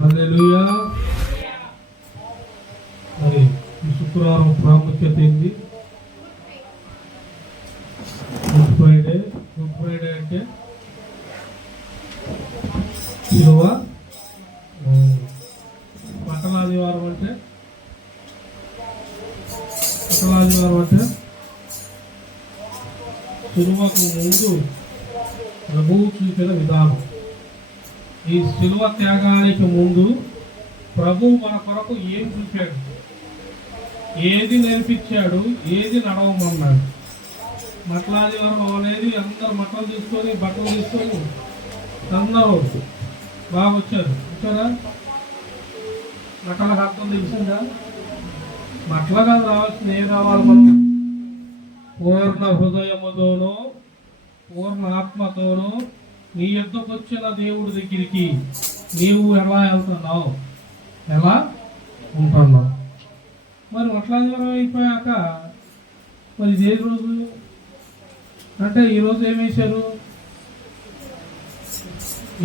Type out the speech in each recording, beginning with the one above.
హల్లెలూయా. మరి ఈ శుక్రవారం ప్రాముఖ్యత ఏంటి? Good Friday. గుడ్ ఫ్రైడే అంటే శిలువ. పట్టణాదివారం అంటే శిలువకు ముందు ప్రభువు చూపిన విధానం. ఈ శిలువ త్యాగానికి ముందు ప్రభువు మన కొరకు ఏం చూపాడు, ఏది నేర్పించాడు, ఏది నడవమన్నాడు. మట్లాదివారం అనేది అందరు మట్టలు తీసుకొని బట్టలు తీసుకొని అందరూ బాగా వచ్చారు. మట్టలకు అర్థం తెలిసిందా? మట్లగా రావాల్సింది ఏం రావాలి? మనం పూర్ణ హృదయముతోనూ పూర్ణ ఆత్మతోనూ నీ యుద్ధకు వచ్చిన దేవుడి దగ్గరికి నీవు ఎలా వెళ్తున్నావు, ఎలా ఉంటున్నావు? మరి మట్లాదివారం అయిపోయాక మరి ఇదే రోజు అంటే ఈరోజు ఏం వేశారు?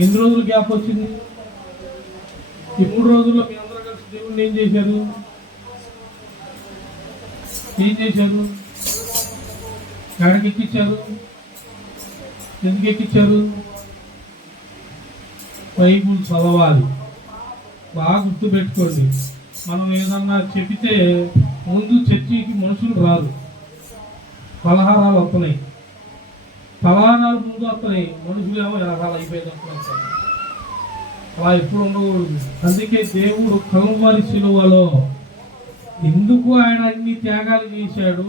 ఎన్ని రోజులు గ్యాప్ వచ్చింది? ఈ 3 రోజుల్లో మీ అందరూ కలిసి దేవుడిని ఏం చేశారు? ఎక్కడికి ఎక్కించారు? ఎందుకు ఎక్కించారు? బైబుల్ చదవాలి. బాగా గుర్తుపెట్టుకోండి. మనం ఏదన్నా చెబితే ముందు చర్చికి మనుషులు రారు, పలహారాలు వస్తున్నాయి. పలహారాలు ముందు వస్తున్నాయి, మనుషులు ఏమో రకాలు అయిపోయింది. అలా ఎప్పుడు ఉండకూడదు. అందుకే దేవుడు కలువరి శిలువలో ఎందుకు ఆయన అన్ని త్యాగాలు చేశాడు,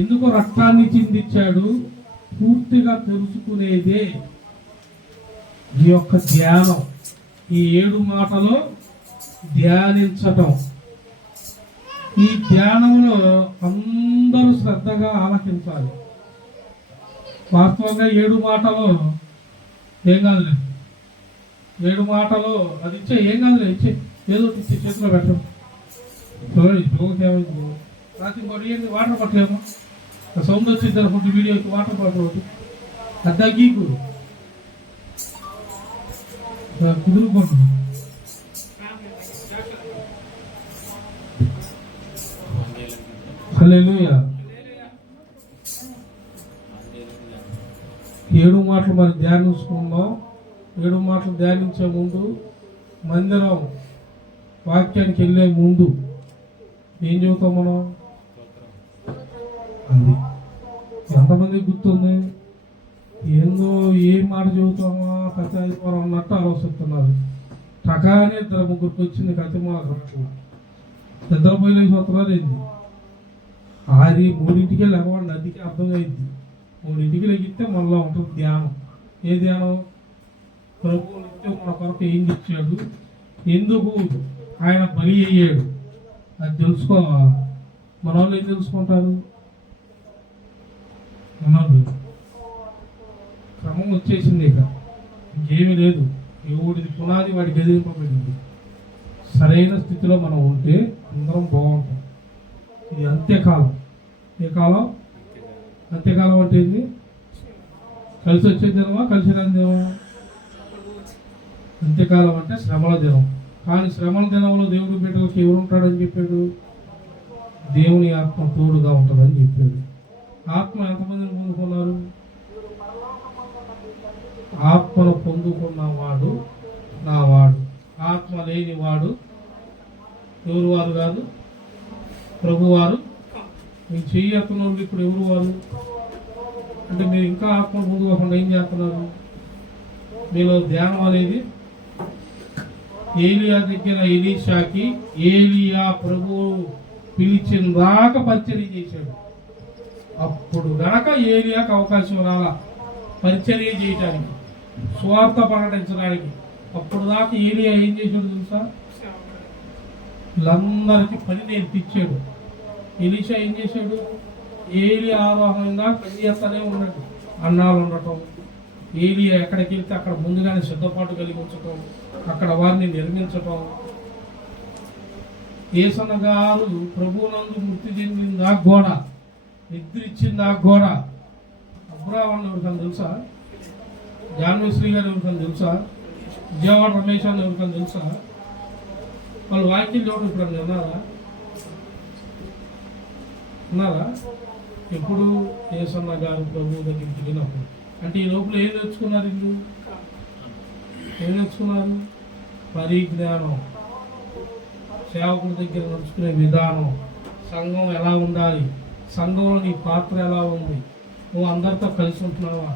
ఎందుకు రక్తాన్ని చిందించాడు, పూర్తిగా తెలుసుకునేదే ఈ యొక్క ధ్యానం. ఈ 7 మాటలు ధ్యానించటం. ఈ ధ్యానంలో అందరూ శ్రద్ధగా ఆలకించాలి. వాస్తవంగా 7 మాటలు ఏం కాదులే, 7 మాటలు అది ఇచ్చే ఏం కాదులే, ఇచ్చే ఏదో ఇచ్చే చేతిలో పెట్టడం. చూడండి పిల్లలకి ఏమైంది? రాత్రి పొడి వాటర్ పట్టలేము, సౌండ్ వచ్చింది అనుకుంటే వీడియోకి వాటర్ పట్టలేదు. అద్దగీకు కుదురుకోండి. హల్లెలూయా. 7 మాటలు మనం ధ్యానించుకుందాం. 7 మాటలు ధ్యానించే ముందు మందిరం వాక్యానికి వెళ్ళే ముందు ఏం చెబుతాం మనం? అది ఎంతమందికి గుర్తుంది? ఏందో ఏ మాట చెబుతామో కథ అయిపోవడం అన్నట్టు ఆలోచిస్తున్నారు. టకానే 2-3 వచ్చింది కథ మాకు. నిద్రపోయిన సంవత్సరాలు అయింది. 3ంటికే లేవండి, అదికి అర్థమైంది. 3ంటికి లెగిస్తే మనలో ఉంటుంది ధ్యానం. ఏ ధ్యానం? ప్రభువు నిత్యం మన కొరకు ఏం తెచ్చాడు, ఎందుకు ఆయన బలి అయ్యాడు, అది తెలుసుకోవాలి. మన వాళ్ళు ఏం తెలుసుకుంటారు? మనోళ్ళు క్రమం వచ్చేసింది, ఇక ఇంకేమీ లేదు. ఎవడిది పునాది వాడికి గదింపబడింది. సరైన స్థితిలో మనం ఉంటే అందరం బాగుంటాం. ఇది అంత్యకాలం. ఏ కాలం? అంత్యకాలం అంటే ఏంది? కలిసి వచ్చే దినమా, కలిసి రాని దినమా? అంత్యకాలం అంటే శ్రమల దినం. కానీ శ్రమల దినంలో దేవుడి బిడ్డలకు ఎవరు ఉంటాడని చెప్పాడు? దేవుని ఆత్మ తోడుగా ఉంటుందని చెప్పాడు. ఆత్మ ఎంతమందిని పొందుకున్నారు? ఆత్మను పొందుకున్నవాడు నా వాడు, ఆత్మ లేని వాడు ఎవరు వారు కాదు, ప్రభువారు. మీరు చేయతున్న వాళ్ళు ఇప్పుడు ఎవరు వారు అంటే మీరు ఇంకా ఆత్మ పొందుకోకుండా ఏం చేస్తున్నారు? మీలో ధ్యానం అనేది ఏలియా దగ్గర ఎలీషాకి ఏలియా ప్రభువు పిలిచిన దాకా పరిచర్య చేశాడు. అప్పుడు గనక ఏలియాకి అవకాశం రాలా పరిచర్య చేయటానికి, స్వార్థ ప్రకటించడానికి. అప్పుడు దాకా ఏలియా ఏం చేశాడు తెలుసా? వీళ్ళందరికీ పని నేర్పించాడు. ఎలీషా ఏం చేశాడు? ఏలియా ఆవాహనంగా పని చేస్తానే ఉన్నాడు. అన్నాలు ఉండటం, ఏలియా ఎక్కడికి వెళ్తే అక్కడ ముందుగానే సిద్ధపాటు కలిగి ఉంచటం, అక్కడ వారిని నిర్మించటం. ఏసన్న గారు ప్రభువునందు మృతి చెందింది ఆ గోడ, నిద్రించింది ఆ గోడ. అబ్రాహ్మణ్ ఎవరికని తెలుసా? జాన్వేశ్వరి గారు ఎవరికని తెలుసా? విజయవాడ రమేష్ అని ఎవరికైనా తెలుసా? వాళ్ళు వాక్యం చూడడం ఇప్పుడు ఉన్నారా? ఎప్పుడు యేసన్న గారు ప్రభు దగ్గరికి వెళ్ళినప్పుడు. అంటే ఈ లోపల ఏం నేర్చుకున్నారు? ఇల్లు ఏం నేర్చుకున్నారు? పరిజ్ఞానం, సేవకుల దగ్గర నడుచుకునే విధానం, సంఘం ఎలా ఉండాలి, సంఘంలో నీ పాత్ర ఎలా ఉంది, నువ్వు అందరితో కలిసి ఉంటున్నావా?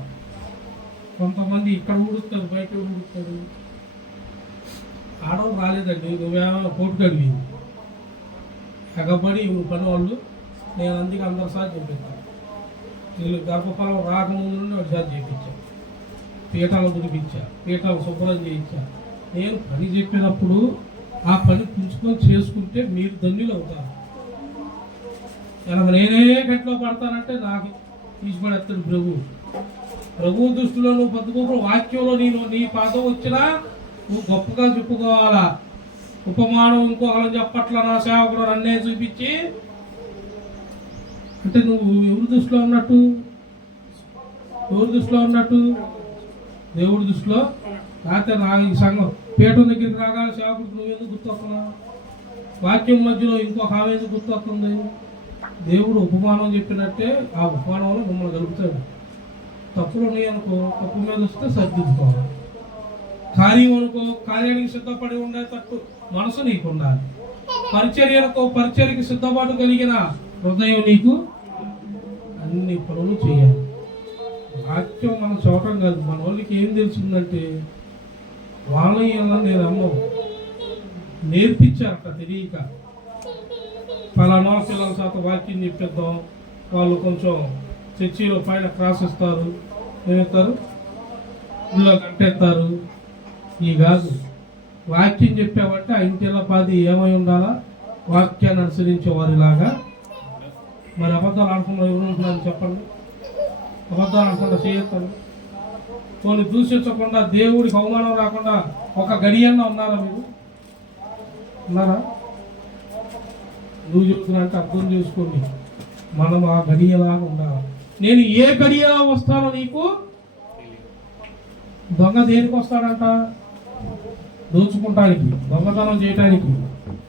కొంతమంది ఇక్కడ ఊడుస్తారు, బయట ఊడుతారు. ఆడవాళ్ళు రాలేదండి, నువ్వేమో పోటుకడివి ఎగబడి ఇవి పని వాళ్ళు. నేను అందుకే అందరి సార్ చూపిస్తాను. వీళ్ళు గర్భఫలం రాకముందు నుండి వాడు సార్ చేయించా, పీఠాలు గురిపించా, పీఠాలు శుభ్రం చేయించా. నేను పని చెప్పినప్పుడు ఆ పని పుంచుకొని చేసుకుంటే మీరు ధన్యులు అవుతారు. నేనే గంటలో పడతానంటే నాకు తీసుకునేస్తాడు ప్రభు దృష్టిలో నువ్వు బతుకు. వాక్యంలో నీ పాదం వచ్చినా నువ్వు గొప్పగా చెప్పుకోవాలా. ఉపమానం ఇంకొకరు చెప్పట్లా, నా సేవకుడు నన్నే చూపించి అంటే నువ్వు ఎవరి దృష్టిలో ఉన్నట్టు? దేవుడి దృష్టిలో. లేకపోతే నా ఈ సంఘం పీఠం దగ్గరికి రాగానే సేవకుడికి నువ్వెందుకు గుర్తొస్తున్నావు? వాక్యం మధ్యలో ఇంకొక ఆమె ఎందుకు గుర్తొస్తుంది? దేవుడు ఉపమానం చెప్పినట్టే ఆ ఉపమానంలో మిమ్మల్ని కలుపుతాడు. తప్పులు ఉన్నాయి అనుకో, తప్పు మీద వస్తే సర్దిద్దుకోవాలి. కార్యం అనుకో, కార్యానికి సిద్ధపడి ఉండేటట్టు మనసు నీకు ఉండాలి. పరిచర్య అనుకో, పరిచర్యకి సిద్ధపాటు కలిగిన హృదయం నీకు అన్ని పనులు చేయాలి. వాక్యం మనం చూడటం కాదు. మన వాళ్ళకి ఏం తెలిసిందంటే వాళ్ళ నేను అమ్మో నేర్పించారట తెలియక. పలానా పిల్లల శాతం వాక్యం చెప్పిద్దాం, వాళ్ళు కొంచెం చర్చిలో పైన క్రాస్ ఇస్తారు, ఏమిస్తారు, ఊళ్ళో గంటెత్తారు. ఈ కాదు, వాక్యం చెప్పామంటే ఆ ఇంటిలో పాది ఏమై ఉండాలా? వాక్యాన్ని అనుసరించే వారిలాగా. మరి అబద్ధాలు ఆడకుండా ఎవరు ఉంటున్నారు చెప్పండి? అబద్ధాలు ఆడకుండా చేయొద్దు. కొన్ని దూషించకుండా, దేవుడికి అవమానం రాకుండా ఒక గడియన్నా ఉన్నారా? మీరు ఉన్నారా? నువ్వు చెబుతున్నా అర్థం చేసుకోండి. మనం ఆ గడియలాగా ఉండాలి. నేను ఏ గడియలా వస్తానో నీకు. దొంగ దేనికి వస్తాడంట? దోచుకుంటానికి, దొంగతనం చేయటానికి.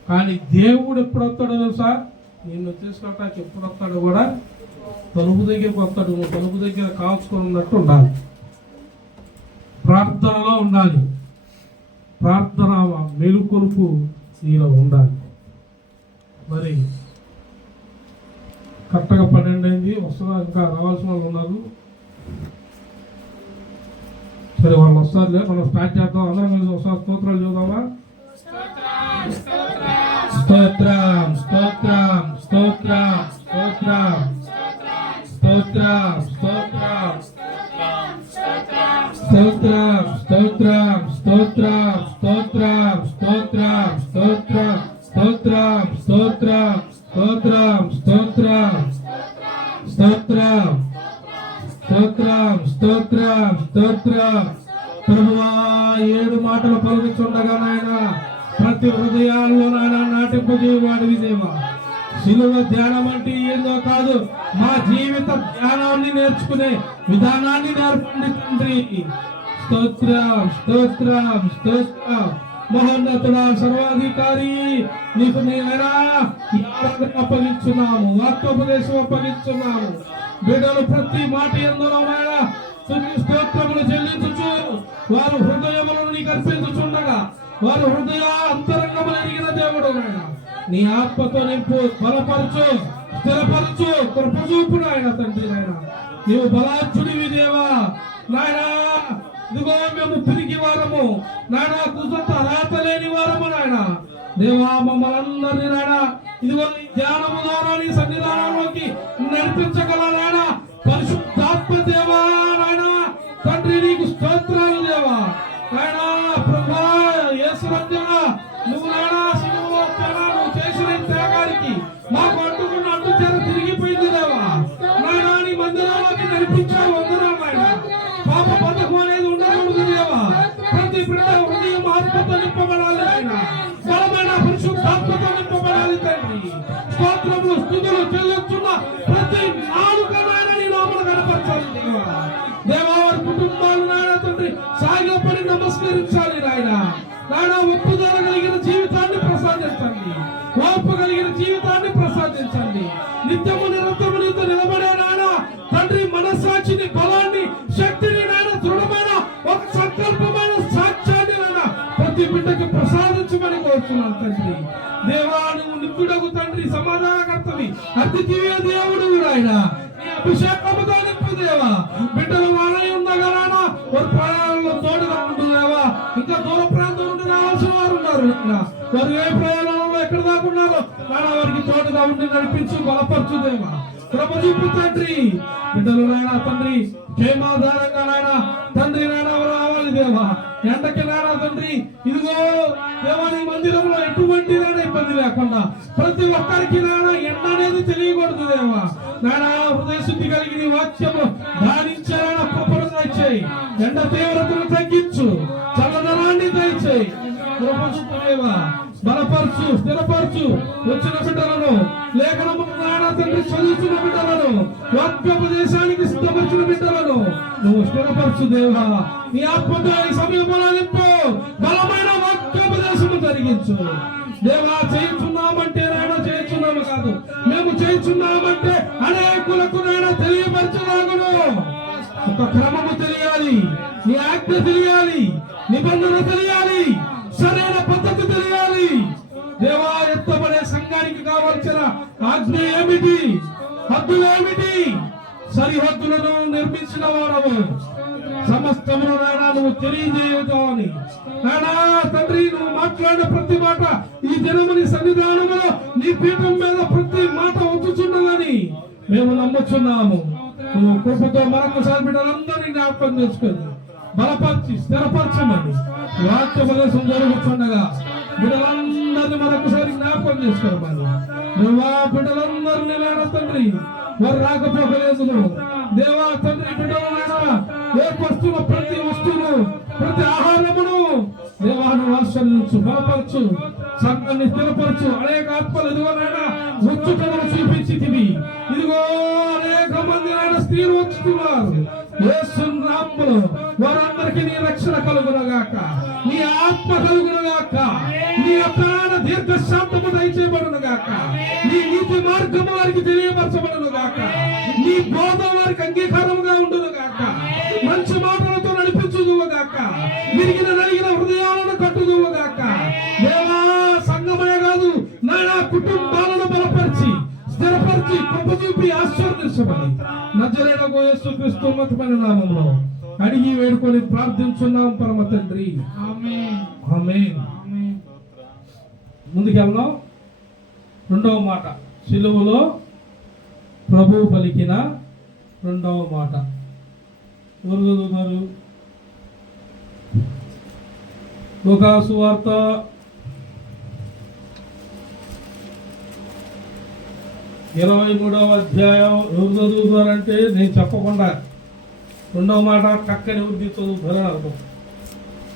కానీ దేవుడు ఎప్పుడు వస్తాడో తెలుసా? నిన్ను తీసుకెళ్ళటానికి ఎప్పుడు వస్తాడో కూడా తలుపు దగ్గరికి వస్తాడు. నువ్వు తలుపు దగ్గర కాల్చుకొని ఉన్నట్టు ఉండాలి. ప్రార్థనలో ఉండాలి. ప్రార్థన మెలుకొలుపు నీలో ఉండాలి. మరి కరెక్ట్గా 12 అయింది. వస్తుందా? ఇంకా రావాల్సిన వాళ్ళు ఉన్నారు. సరే, వాళ్ళు వస్తారులే. మనం స్టార్ట్ చేద్దాం. అందరం కలిసి ఒకసారి స్తోత్రాలు చూద్దామా? స్తోత్రం, స్తోత్రం, స్తోత్రం, స్తోత్రం, స్తోత్రం, స్తోత్రం, స్తోత్రం, స్తోత్రం, స్తోత్రం, స్తోత్రం, స్తోత్రం, స్తోత్రం, స్తోత్రం, స్తోత్రం, స్తోత్రం, స్తోత్రం, స్తోత్రం, స్తోత్రం, స్తోత్రం, స్తోత్రం. ప్రభువా, 7 మాటలు పలుకుచుండగా నాయన ప్రతి హృదయాల్లో నాయన నాటింపజేయవాడివి దేవా. శిలువ ధ్యానం అంటే ఏందో కాదు, మా జీవిత ధ్యానాన్ని నేర్చుకునే విధానాన్ని నేర్పండి తండ్రి. స్తోత్రం, స్తోత్రం, స్తోత్రం. మహోన్నతుడా, సర్వాధికారి, నీకు నేనైనా అప్పగించున్నాము, వాక్యోపదేశం అప్పగించున్నాము. బిడ్డలు ప్రతి మాట ఎందులో స్తోత్రములు చెల్లించు. వారు హృదయములను నీకు అర్పించుచుండగా వారు హృదయ అంతరంగములు ఎరిగిన దేవుడు నాయన. నీ ఆత్మతో నింపు, బలపరచు, స్థిరపరచు, కృప చూపు నాయన తండ్రి. నాయన నీవు బలార్జుడివి దేవా. నాయన ఇదిగో మేము తిరిగి వారము నాయన, కుసంత అర్హత లేని వారము నాయన. దేవా, మమ్మల్ని అందరినీ నాయన ఇదిగో నీ ధ్యానము ద్వారా నీ సన్నిధానంలోకి నడిపించగల నాయన పరిశుద్ధాత్మ దేవా. నాయన తండ్రి, నీకు స్తోత్రాలు దేవా. నాయన ప్రభా, యేసు రక్షణ నువ్వు నాయన సిలువలో నువ్వు చేసిన త్యాగానికి మాకు అడ్డుకున్న అడ్డుచార తిరిగిపోయింది దేవా. నాయన నీ మందిరాలకి నడిపించావు. వందనాలు నాయన. పాప పథకం అనేది ఉండకూడదు దేవా. ప్రతి బిడ్డ హృదయం ఆత్మతో నింపబడాలి నాయన. బలమైన పరిశుద్ధాత్మతో నింపబడాలి తండ్రి. స్తోత్రములు, స్తుతులు చెల్లిస్తున్న ప్రతి నాలుక నాయన నీ లోపల కనపరచాలి దేవా. దేవా, వారి కుటుంబాలు నాయన తండ్రి తండ్రి సాగిలపడి నమస్కరించాలి నాయన. నాయన ఒప్పుదల కలిగిన జీవితాన్ని ప్రసాదించండి, ఓర్పు కలిగిన జీవితాన్ని ప్రసాదించండి. నిత్యము నిరంతరము నీతో నిలబడే నాయన తండ్రి మనస్సాక్షిని, బలాన్ని, శక్తిని నాయన దృఢమైన ఒక సంకల్పమైన సాక్ష్యాన్ని నాయన ప్రతి బిడ్డకి ప్రసాదించమని కోరుతున్నాను తండ్రి. దేవా నువ్వు నిత్యుడగు తండ్రి, సమాధానకర్తవి, అతిథివే దేవుడు ఆయన. నీ అభిషేకముతో నింపు దేవా. బిడ్డలు వాళ్ళని ఉండగా నాయన వారి ప్రయాణంలో తోడుగా ఉంటున్నావా. ఇంకా దూర ప్రాంతం నుండి రావాల్సిన వారు ఉన్నారు. వారు ఏ ప్రయాణంలో ఎక్కడ దాకా ఉన్నారో నాయన వారికి తోడుగా ఉండి నడిపించు, బలపరచు దేవా. కృప చూపు తండ్రి. బిడ్డలు నాయన తండ్రి క్షేమాధారంగా నాయన తండ్రి నాయన రావాలి దేవా. ఎండకి నాయన తండ్రి ఇదిగో దేవా నీ మందిరంలో ఎటువంటి ఇబ్బంది లేకుండా ప్రతి ఒక్కరికి నాయన ఎండ అనేది తెలియకూడదు దేవా. నాయన హృదయ శుద్ధి కలిగి నీ వాక్యము ధ్యానించాయన కృపను దయచేయి. ఎండ తీవ్రతను తగ్గించు, చల్లదనాన్ని దయచేయి. కృప చూపు దేవా. బలపరచు, స్థిరపరచు వచ్చిన బిడ్డలను, లేఖనము నాయన తండ్రి చదువుతున్న బిడ్డలను, వాక్యోపదేశానికి సిద్ధపరిచిన బిడ్డలను నువ్వు స్థిరపరచు దేవా. నీ ఆత్మతో ఈ సమయంలో నింపు, బలమైన వాక్యోపదేశము జరిగించు దేవా. చేయించున్నామంటే నాయన చేయించున్నాము కాదు, మేము చేయించున్నామంటే అనేకులకు నాయన తెలియపరచలాగును. ఒక క్రమము తెలియాలి, నీ ఆజ్ఞ తెలియాలి, నిబంధన తెలియాలి, సరైన పద్ధతి తెలియాలి దేవా. ఎత్తబడే సంఘానికి కావాల్సిన ఆజ్ఞ ఏమిటి, హద్దులు ఏమిటి, సరిహద్దులను నిర్మించిన వాడవు. సమస్తమును నాయన నువ్వు తెలియజేయని నాయనా తండ్రి నువ్వు మాట్లాడిన ప్రతి మాట ఈ దినముని సన్నిధానములో నీ పీఠం మీద ప్రతి మాట వచ్చుచున్నదని మేము నమ్ముచున్నాము. నువ్వు కృపతో మరొకసారి బిడ్డలందరినీ జ్ఞాపకం చేసుకొని బలపరిచి స్థిరపరచమని వాక్యోపదేశం జరుగుతుండగా బిడ్డలందరినీ మరొకసారి జ్ఞాపకం చేసుకోమని నువ్వా బిడ్డలందరినీ నాయన తండ్రి వారు రాకపోకలేదు దేవా తండ్రి. బిడ్డలైనా ఏర్పరుస్తున్న ప్రతి వస్తువును, ప్రతి ఆహారమును దేవాను ఆశ్రయించు, బలపరచు, సంఘాన్ని స్థిరపరచు. అనేక ఆత్మలు ఇదిగోనైనా వచ్చుటను చూపించితివి. ఇదిగో అనేక మంది ఆయన స్త్రీలు వచ్చుతున్నారు. యేసు నామములో వారందరికీ నీ రక్షణ కలుగునగాక, నీ ఆత్మ కలుగునగాక, నీ అప్రాణ దీర్ఘశాంతము దయచేయబడునుగాక, నీ నీతి మార్గము వారికి తెలియపరచబడునుగాక, నీ బోధ వారికి అంగీకారముగా ఉండునుగాక, మంచి మాటలతో నడిపించుదువుగాక, విరిగిన నలిగిన హృదయాలను కట్టుదువుగాక. దేవా సంఘమే కాదు నాయనా కుటుంబాలను బలపరిచి స్థిరపరిచి కృప చూపి ఆశీర్వదించమని నజరేయుడగు యేసుక్రీస్తు ఉన్నతమైన నామములో అడిగి వేడుకొని ప్రార్థించున్నాం పరమ తండ్రి. ఆమేన్. ఆమేన్. ముందుకెళ్దాం. రెండవ మాట సిలువలో ప్రభువు పలికిన రెండవ మాట ఎవరు చదువుతారు? లూకా సువార్త 23వ అధ్యాయం. ఎవరు చదువుతారంటే నేను చెప్పకుండా రెండవ మాట చక్కని ఎవరికి చదువుతారని అర్థం.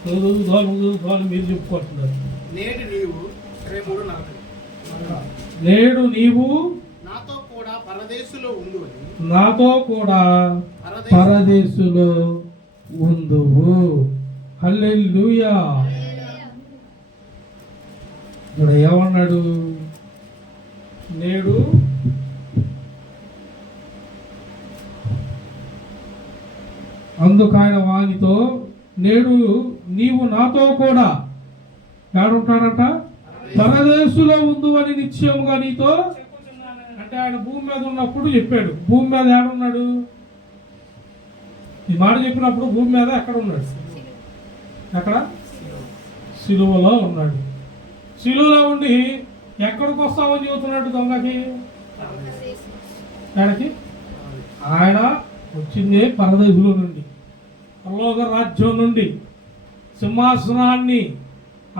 చదువుతాను మీరు చెప్పుకుంటున్నారు. నేడు నీవు నాతో కూడా పరదేశులో ఉందువు. హల్లెలూయా. ఇక్కడ ఏమన్నాడు? నేడు అందుకు ఆయన వానితో నేడు నీవు నాతో కూడా ఏడుంటాడంట, పరదేశులో ఉందు అని నిశ్చయముగా నీతో. అంటే ఆయన భూమి మీద ఉన్నప్పుడు చెప్పాడు. భూమి మీద ఏడున్నాడు? ఈ మాట చెప్పినప్పుడు భూమి మీద ఎక్కడ ఉన్నాడు? ఎక్కడ? సిలువలో ఉన్నాడు. సిలువలో ఉండి ఎక్కడికి వస్తామని చెబుతున్నాడు దొంగకి? ఆయనకి ఆయన వచ్చిందే పరదేశులో నుండి, పరలోక రాజ్యం నుండి, సింహాసనాన్ని,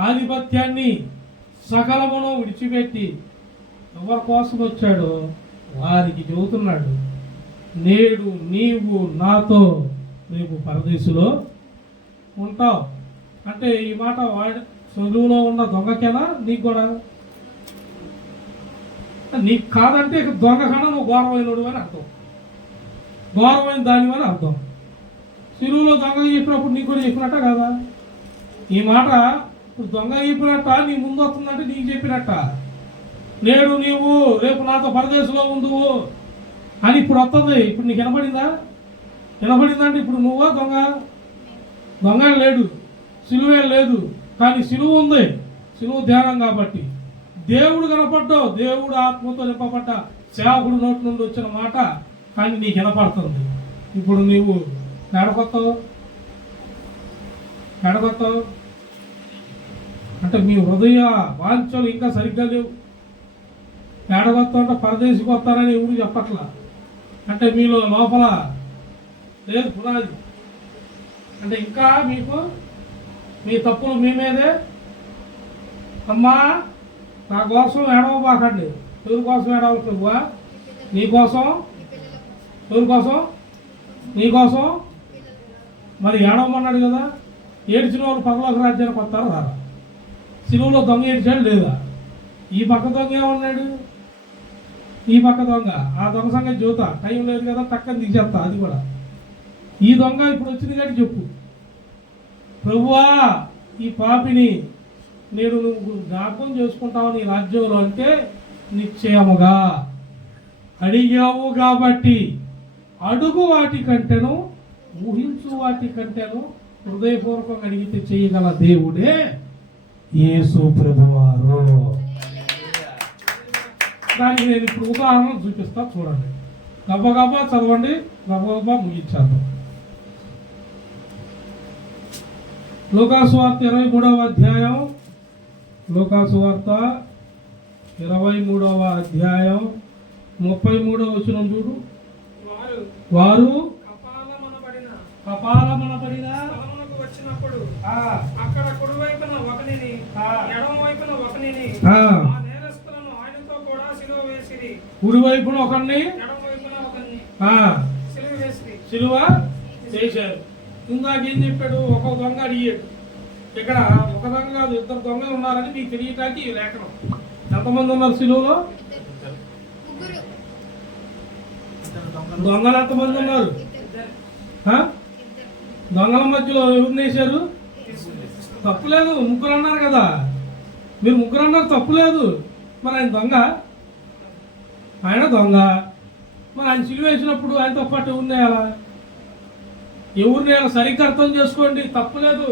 ఆధిపత్యాన్ని సకలమును విడిచిపెట్టి ఎవరి కోసం వచ్చాడో వారికి చెబుతున్నాడు, నేడు నీవు నాతో రేపు పరదేశులో ఉంటావు. అంటే ఈ మాట వాడి చదువులో ఉన్న దొంగకేనా? నీకు కూడా? నీకు కాదంటే ఇక దొంగ కన్నా నువ్వు ఘోరమైనడు అని అర్థం, ఘోరమైన దాని అని అర్థం. సిలువలో దొంగ చెప్పినప్పుడు నీకు కూడా చెప్పినట్ట కదా ఈ మాట. ఇప్పుడు దొంగ చెప్పినట్ట నీ ముందు వస్తుందంటే నీకు చెప్పినట్ట. నేడు నీవు రేపు నాతో పరదేశంలో ఉందువు అని ఇప్పుడు వస్తుంది. ఇప్పుడు నీకు వినపడిందా? వినపడిందంటే ఇప్పుడు నువ్వా దొంగ? దొంగ లేడు, సిలువే లేదు, కానీ సిలువ ఉంది. సిలువ ధ్యానం కాబట్టి దేవుడు కనపడ్డావు. దేవుడు ఆత్మతో నింపబడ్డ సేవకుడు నోటి నుండి వచ్చిన మాట కానీ నీకు వినపడుతుంది. ఇప్పుడు నీవు ఎడకొత్తావు అంటే మీ హృదయ వాంఛలు ఇంకా సరిగ్గా లేవు. ఏడగొత్తా అంటే పరదేశికి వస్తారని ఎవరు చెప్పట్లా. అంటే మీలో లోపల లేదు పునాది. అంటే ఇంకా మీకు మీ తప్పులు మీ మీదే. అమ్మా నా కోసం ఏడవబాకండి. ఎవరి కోసం ఏడవాలి ప్రభువా? నీ కోసం. ఎవరి కోసం? నీ కోసం. మరి ఏడవమన్నాడు కదా. ఏడ్చిన వాళ్ళు పరలోక రాజ్యానికి వస్తారా రారా? సిలువలో దొంగ ఏడ్చాడు లేదా? ఈ పక్క దొంగ ఏమన్నాడు? ఈ పక్క దొంగ, ఆ దొంగ సంగతి చూతా, టైం లేదు కదా టక్కని తీసేస్తా అది కూడా. ఈ దొంగ ఇప్పుడు వచ్చింది కానీ చెప్పు, ప్రభువా ఈ పాపిని నేను నువ్వు జ్ఞాపకం చేసుకుంటావు నీ రాజ్యంలో అంటే నిశ్చయముగా అడిగావు కాబట్టి అడుగు వాటి కంటేను ఊహించు వాటి కంటేను హృదయపూర్వకంగా అడిగితే చేయగల దేవుడే యేసు ప్రభువారు. దానికి నేను ఇప్పుడు ఉదాహరణలు చూపిస్తా చూడండి. గబగబా చదవండి, గబగబా ముగించేద్దాం. లూకాసు వార్త 23వ అధ్యాయం. లూకాసు వార్త 23వ అధ్యాయం 33వ వచనం చూడు. వారు కపాలమనబడిన వచ్చినప్పుడు అక్కడ కుడివైపున ఒకనిని ఎడమ వైపున ఒకనిని నేరస్తులను ఆయనతో కూడా సిలువ వేసిరి. కుడివైపున ఒకరిని ఎడమ వైపున ఒకరిని సిలువ వేసిరి. సిలువ చేశారు. ఇందాక ఏం చెప్పాడు? ఒక దొంగ అడిగాడు. ఇక్కడ ఒక దొంగ కాదు, ఇద్దరు దొంగలు ఉన్నారని మీకు తెలియటానికి ఈ లేఖనం. ఎంతమంది ఉన్నారు సిలువలో? దొంగలు ఎంతమంది ఉన్నారు? దొంగల మధ్యలో ఎవరిని వేశారు? తప్పులేదు, ముగ్గురు అన్నారు కదా. మీరు ముగ్గురు అన్నారు, తప్పులేదు. మరి ఆయన దొంగ, ఆయన దొంగ. మరి ఆయన సిలువ వేసినప్పుడు ఆయనతో పాటు ఎవరిని వేయాలా? ఎవరిని వేయాలి? సరిగ్గా అర్థం చేసుకోండి. తప్పులేదు,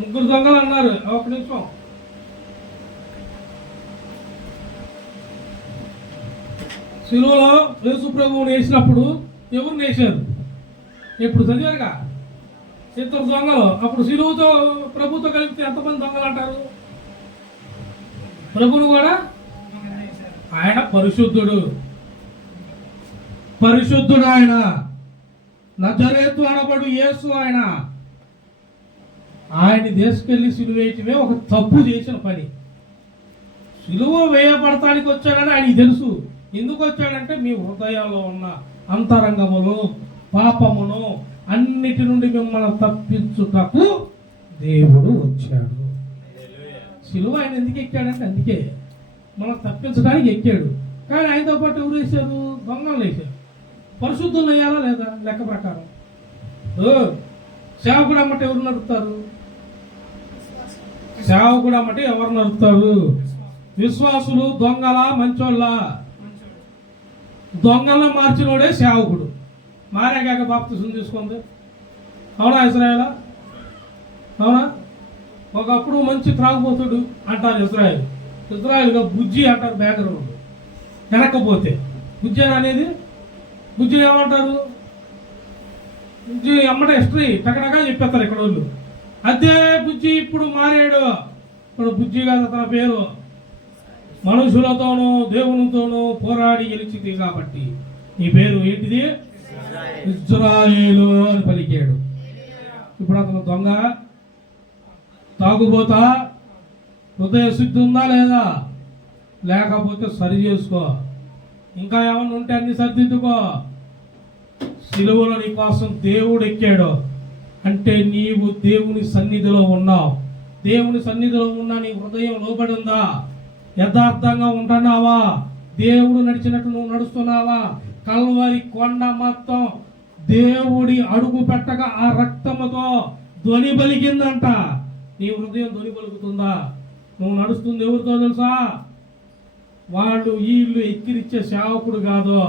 ముగ్గురు దొంగలు అన్నారు. ఒక నిమిషం. సిలువలో యేసు ప్రభువుని వేసినప్పుడు ఎవరిని వేశారు? ఎప్పుడు చదివారుగా, ఇద్దరు దొంగలు. అప్పుడు సిలువతో ప్రభుతో కలిపితే ఎంతమంది దొంగలు అంటారు? ప్రభువును కూడా ఆయన పరిశుద్ధుడు, పరిశుద్ధుడు ఆయన. నజరేతు అనబడు యేసు ఆయన. ఆయన్ని తీసుకెళ్లి సిలువ వేయటమే ఒక తప్పు చేసిన పని. సిలువ వేయబడటానికి వచ్చాడని ఆయనకి తెలుసు. ఎందుకు వచ్చాడంటే మీ హృదయాల్లో ఉన్న అంతరంగమును పాపమును అన్నిటి నుండి మిమ్మల్ని తప్పించుటకు దేవుడు వచ్చాడు. సిలువ ఆయన ఎందుకు ఎక్కాడంటే అందుకే మనం తప్పించడానికి ఎక్కాడు. కానీ ఆయనతో పాటు ఎవరు వేశారు? దొంగలు వేశారు. పరిశుద్ధులు వేయాలా లేదా? లెక్క ప్రకారం సేవకుడు అమ్మట ఎవరు నడుపుతారు? సేవకుడు అమ్మట ఎవరు నడుపుతారు? విశ్వాసులు దొంగల మంచోళ్ళ? దొంగలను మార్చినోడే సేవకుడు. మారాక బాప్తిసం తీసుకుంది. అవునా ఇజ్రాయేలా? అవునా? ఒకప్పుడు మంచి త్రాగుపోతుడు అంటారు ఇజ్రాయేల్. ఇజ్రాయేల్గా బుజ్జి అంటారు. బ్యాక్గ్రౌండ్ వెనక్కపోతే బుజ్జి అనేది, బుజ్జి ఏమంటారు? బుజ్జి అమ్మట హిస్టరీ టకటగా చెప్పేస్తారు ఇక్కడ వాళ్ళు. అదే బుజ్జి ఇప్పుడు మారాడు. ఇప్పుడు బుజ్జి కాదు తన పేరు. మనుషులతోనూ దేవునితోనూ పోరాడి గెలిచింది కాబట్టి ఈ పేరు ఏంటిది? ఇజ్రాయేలు అని పలికాడు. ఇప్పుడు అతను దొంగ, తాగుబోతా, హృదయ శుద్ధి ఉందా లేదా? లేకపోతే సరి చేసుకో. ఇంకా ఏమన్నా ఉంటే అన్ని సర్దిద్దుకో. సిలువలో నీ కోసం దేవుడు ఎక్కాడు అంటే నీవు దేవుని సన్నిధిలో ఉన్నావు. దేవుని సన్నిధిలో ఉన్నా నీ హృదయం లోబడి ఉందా? యథార్థంగా ఉంటున్నావా? దేవుడు నడిచినట్టు నువ్వు నడుస్తున్నావా? కల్వరి కొండ మొత్తం దేవుడి అడుగు పెట్టగా ఆ రక్తముతో ధ్వని పలికిందంట. నీ హృదయం ధ్వని పలుకుతుందా? నువ్వు నడుస్తుంది ఎవరితో తెలుసా? వాళ్ళు వీళ్ళు ఎక్కిరిచ్చే సేవకుడు కాదు,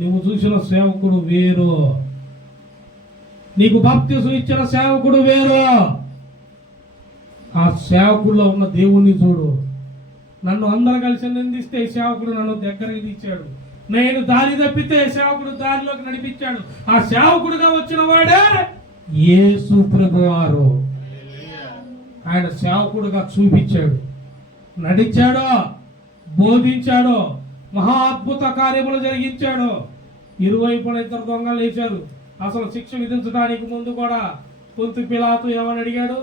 నువ్వు చూసిన సేవకుడు వేరు. నీకు బాప్తిసం ఇచ్చిన సేవకుడు వేరు. ఆ సేవకుడిలో ఉన్న దేవుణ్ణి చూడు. నన్ను అందరు కలిసి నిందిస్తే సేవకుడు నన్ను దగ్గరికి తీర్చాడు. నేను దారి తప్పితే సేవకుడు దారిలోకి నడిపించాడు. ఆ సేవకుడుగా వచ్చిన వాడే యేసు ప్రభువారు. ఆయన సేవకుడుగా చూపించాడు, నడిచాడు, బోధించాడు, మహా అద్భుత కార్యములు జరిగించాడు. ఇరువైపున ఇద్దరు దొంగలు వేశారు. అసలు శిక్ష విధించడానికి ముందు కూడా పొంతు పిలాతు ఏమని అడిగాడు?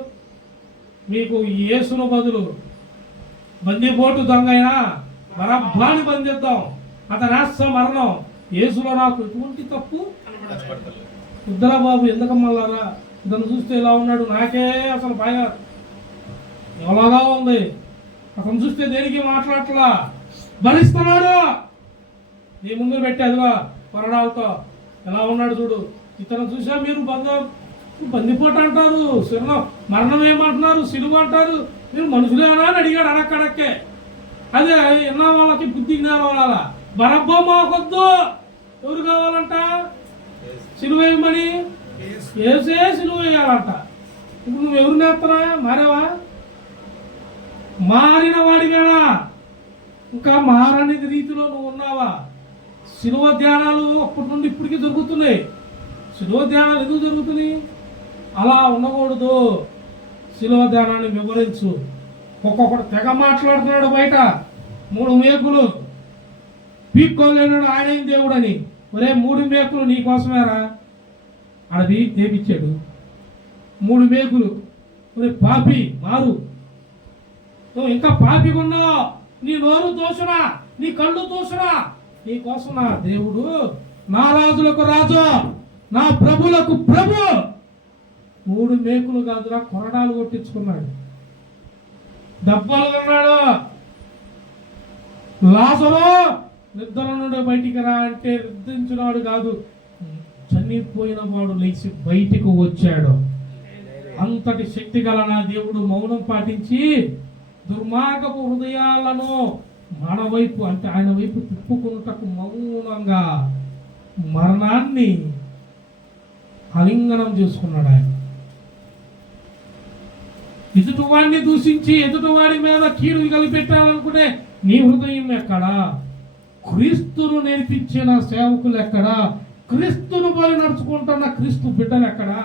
మీకు యేసును బదులు బందిపోటు దొంగ అయినా బరబ్బాని బంధిద్దాం, అతని ఆస్త మరణం. యేసులో నాకు ఎటువంటి తప్పు ఇద్దరా బాబు, ఎందుకమ్మలారా? ఇతను చూస్తే ఇలా ఉన్నాడు, నాకే అసలు భయ ఎవలాగా ఉంది. అతను చూస్తే దేనికి మాట్లాడట్లా, భరిస్తున్నాడు. నీ ముందు పెట్టి అదిగా కొరడాలతో ఎలా ఉన్నాడు చూడు. ఇతను చూసా మీరు బందిపోటు అంటారు, మరణం ఏమంటున్నారు, సిలువ అంటారు, మీరు మనుషులేనా అని అడిగాడు అడక్కడక్కే. అదే ఎన్న వాళ్ళకి బుద్ధి జ్ఞానం వాళ్ళ. బరబ్బా మాకొద్దు, ఎవరు కావాలంట? సిలువ వేయమని, ఏసే సిలువ వేయాలంట. ఇప్పుడు నువ్వు ఎవరు నేస్తున్నా? మారేవా? మారిన వాడివేనా? ఇంకా మారని రీతిలో నువ్వు ఉన్నావా? సిలువ ధ్యానాలు అప్పటి నుండి ఇప్పటికీ జరుగుతున్నాయి. సిలువ ధ్యానాలు ఎందుకు జరుగుతున్నాయి? అలా ఉండకూడదు. సిలువ ధ్యానాన్ని వివరించు. ఒక్కొక్కడు తెగ మాట్లాడుతున్నాడు బయట. 3 మేకులు పీక్కోలేనాడు ఆయన దేవుడు అని. ఒరే 3 మేకులు నీ కోసమేరా అడవి తెప్పించాడు. 3 మేకులు. ఒరే పాపి మారు, నువ్వు ఇంకా పాపిగున్నావు, నీ నోరు దోషునా, నీ కళ్ళు దోషునా, నీ కోసం నా దేవుడు, నా రాజులకు రాజు, నా ప్రభులకు ప్రభు 3 మేకులు కాదురా కొరడాలు కొట్టించుకున్నాడు, దెబ్బలు తిన్నాడు. లాజరు నిద్ర నుండి బయటికి రా అంటే నిద్రించినాడు కాదు, చనిపోయిన వాడు లేచి బయటికి వచ్చాడు. అంతటి శక్తి గల నా దేవుడు మౌనం పాటించి దుర్మార్గపు హృదయాలను మన వైపు అంటే ఆయన వైపు తిప్పుకున్నటకు మౌనంగా మరణాన్ని ఆలింగనం చేసుకున్నాడు. ఆయన ఎదుటివాడిని దూషించి ఎదుటివాడి మీద కీడు కలిపెట్టాలనుకుంటే నీ హృదయం ఎక్కడా? క్రీస్తును నేర్పించిన సేవకులు ఎక్కడా? క్రీస్తును పోలి నడుచుకుంటున్న క్రీస్తు బిడ్డలు ఎక్కడా?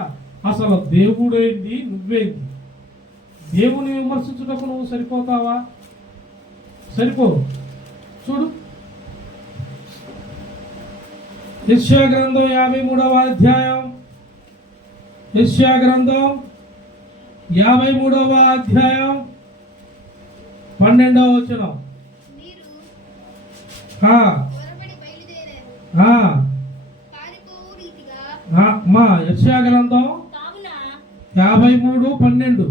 అసలు దేవుడేంది, నువ్వేంది? దేవుని విమర్శించుటకు నువ్వు సరిపోతావా? సరిపో. చూడు యెషయా గ్రంథం 53వ అధ్యాయం, యెషయా గ్రంథం 53వ అధ్యాయం 12వ వచనం. మా యెషయా గ్రంథం 53:12.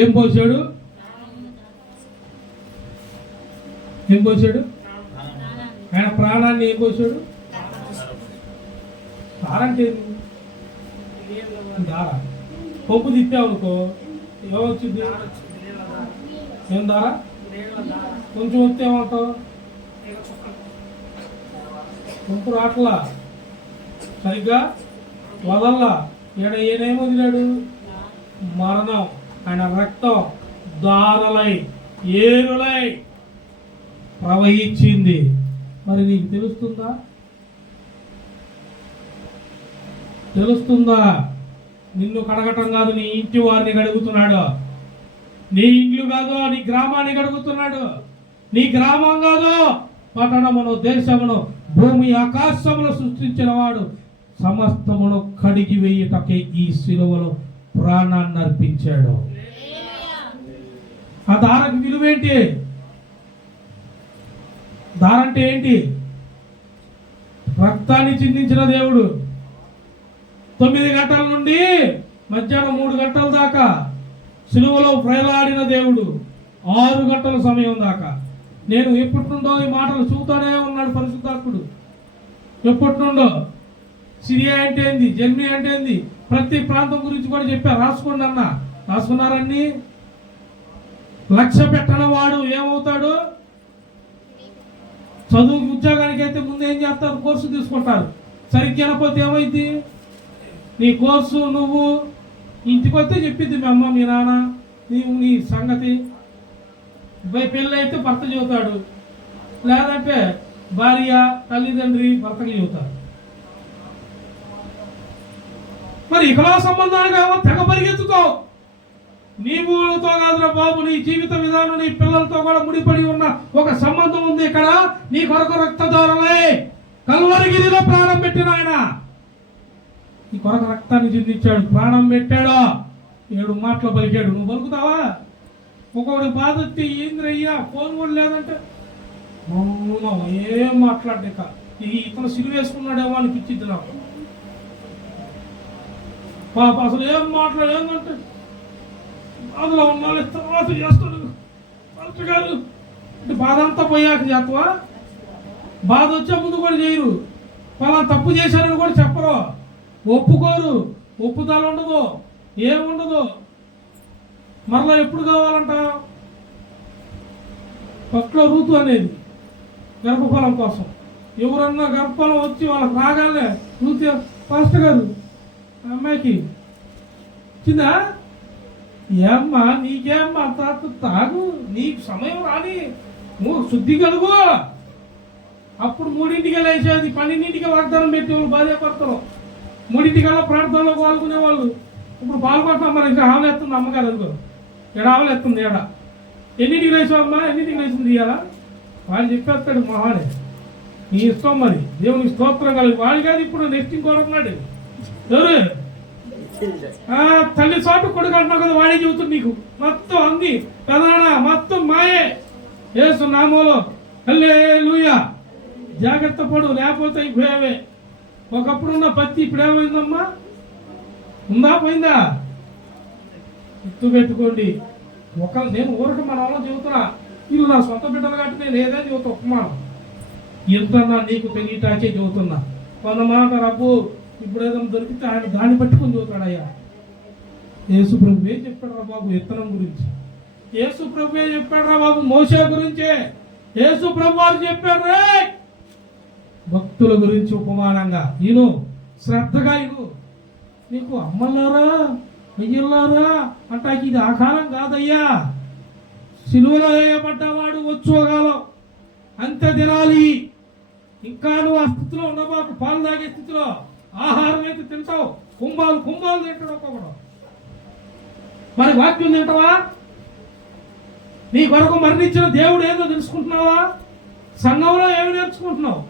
ఏం పోసాడు? ఏం పోసాడు? ఆయన ప్రాణాన్ని ఏం పోసాడు? దారంటే దార పప్పు తిప్పావనుకో ఏమొచ్చింది? ఏం దారా? కొంచెం వస్తే ఏమంటావు? పంపు రాట్లా సరిగ్గా వదల్లా. ఈయనేమో వదిలాడు? మరణం. ఆయన రక్తం దారలై ఏరులై ప్రవహించింది. మరి నీకు తెలుస్తుందా? తెలుస్తుందా? నిన్ను కడగటం కాదు, నీ ఇంటి వారిని కడుగుతున్నాడు. నీ ఇల్లు కాదు, నీ గ్రామాన్ని కడుగుతున్నాడు. నీ గ్రామం కాదు, పట్టణమును, దేశమును, భూమి ఆకాశమును సృష్టించిన వాడు సమస్తమును కడిగి వేయుటకే ఈ శిలువలో ప్రాణాన్ని అర్పించాడు. ఆ దారకు విలువేంటి? దారంటే ఏంటి? రక్తాన్ని చిందించిన దేవుడు, 9 గంటల నుండి మధ్యాహ్నం 3 గంటల దాకా సిలువలో ప్రయలాడిన దేవుడు 6 గంటల సమయం దాకా. నేను ఎప్పటి నుండో ఈ మాటలు చూస్తూనే ఉన్నాడు పరిశుద్ధాత్ముడు. ఎప్పటి నుండో సిరియా అంటే ఏంది, జర్మనీ అంటే ఏంది, ప్రతి ప్రాంతం గురించి కూడా చెప్పారు. రాసుకోండి అన్న, రాసుకున్నారన్నీ. లక్ష్య పెట్టని వాడు ఏమవుతాడు? చదువు ఉద్యోగానికి అయితే ముందు ఏం చేస్తారు? కోర్సు తీసుకుంటారు. సరిగ్గా పోతే ఏమైంది? నీ కోర్సు నువ్వు ఇంటికి వస్తే చెప్పిద్ది మీ అమ్మ మీ నాన్న నీ సంగతి. పెళ్ళి అయితే భర్త చెబుతాడు, లేదంటే భార్య తల్లిదండ్రి భర్తకి చెబుతారు. మరి ఇకలా సంబంధాలుగా తెగ పరిగెత్తుకో. నీవుతో కాదురా బాబు, నీ జీవిత విధానం నీ పిల్లలతో కూడా ముడిపడి ఉన్న ఒక సంబంధం ఉంది. ఇక్కడ నీ కొరకు రక్తదారులే కల్వరిగిరిలో ప్రాణం పెట్టిన ఆయన నీ కొరకు రక్తాన్ని చిందించాడు, ప్రాణం పెట్టాడు, 7 మాటలు పలికాడు. నువ్వు పలుకుతావా? ఒక్కొక్కడికి బాధ వస్తే ఏంద్రయ్యా ఫోన్ కూడా లేదంటే మౌనం, ఏం మాట్లాడక ఇతను సిలువ వేసుకున్నాడేమో అనిపించింది నాకు. పాప అసలు ఏం మాట్లాడేందంటే అందులో ఉన్న తర్వాత చేస్తాడు గారు అంటే బాధ అంతా పోయాక చేస్తావా? బాధ వచ్చే ముందు కూడా చేయరు. పలా తప్పు చేశారని కూడా చెప్పరు, ఒప్పుకోరు, ఒప్పుదల ఉండదు, ఏముండదు. మరలా ఎప్పుడు కావాలంట? ఫస్ట్లో ఋతు అనేది గర్భఫలం కోసం. ఎవరన్నా గర్భఫలం వచ్చి వాళ్ళకి రాగానే ఋతు ఫాస్ట్ గారు అమ్మాయికి వచ్చిందా? ఏమ్మా నీకేమ్మా తాత తాగు, నీకు సమయం రాని, నువ్వు శుద్ధి కలుగు. అప్పుడు 3ంటికి లేచేది, 12ంటికి వాగ్దానం పెట్టేవాళ్ళు భార్య భర్తలు, 3ంటికల్లా ప్రార్థనలో పాల్గొనేవాళ్ళు. ఇప్పుడు పాల్గొంటాం. మరి ఇంకా ఆవలేస్తుంది అమ్మగారు, అదిగో ఎడ ఆవలేస్తుంది. ఎడ ఎన్నింటికి లేచావమ్మా, ఎన్నింటికి లేచింది ఇవాళ? వాళ్ళు చెప్పేస్తాడు మహానే, నీ ఇష్టం. మరి దేవునికి స్తోత్రం కలిగి వాడు కాదు. ఇప్పుడు నెక్స్ట్ ఇంకోరున్నాడు ఎవరు? తల్లి చాటు కొడుకు అంటున్నావు కదా, వాడే చెబుతుంది నీకు మొత్తం అంది ప్రధాన మొత్తం మాయే. యేసు నామములో హల్లెలూయా. జాగ్రత్త పడు, లేకపోతే అయిపోయావే. ఒకప్పుడు ఉన్న పత్తి ఇప్పుడు ఏమైందమ్మా? ఉందా పోయిందా? గుర్తు పెట్టుకోండి. నేను ఊరక మన వాళ్ళని చెబుతున్నా, వీళ్ళు నా సొంత బిడ్డలు కాబట్టి నేను ఏదైనా చెబుతా ఉపమానం. ఎంతన్నా నీకు తెలియటాకే చెబుతున్నా. కొంతమంది అబ్బు ఇప్పుడు ఏదైనా దొరికితే ఆయన దాన్ని పట్టుకొని చదువుతాడు. అయ్యా యేసు ప్రభువే చెప్పాడు రా బాబు విత్తనం గురించి. యేసు ప్రభువే చెప్పాడు రా బాబు మోషే గురించే. యేసు ప్రభు వారు చెప్పాడు రే భక్తుల గురించి ఉపమానంగా. ఈను శ్రద్ధగా ఇను. నీకు అమ్మలారా అయ్యల్లారా అంటాకి ఇది ఆకారం కాదయ్యా. సిలువలో వేయబడ్డవాడు వచ్చోగాలం అంతే తినాలి. ఇంకా నువ్వు ఆ స్థితిలో ఉండబాకు. పాలు తాగే స్థితిలో ఆహారం అయితే తింటావు, కుంభాలు తింటాడు ఒక్కొక్కడు. మరి వాక్యం తింటావా? నీ కొరకు మరణించిన దేవుడు ఏదో తెలుసుకుంటున్నావా? సంఘంలో ఏమి నేర్చుకుంటున్నావు?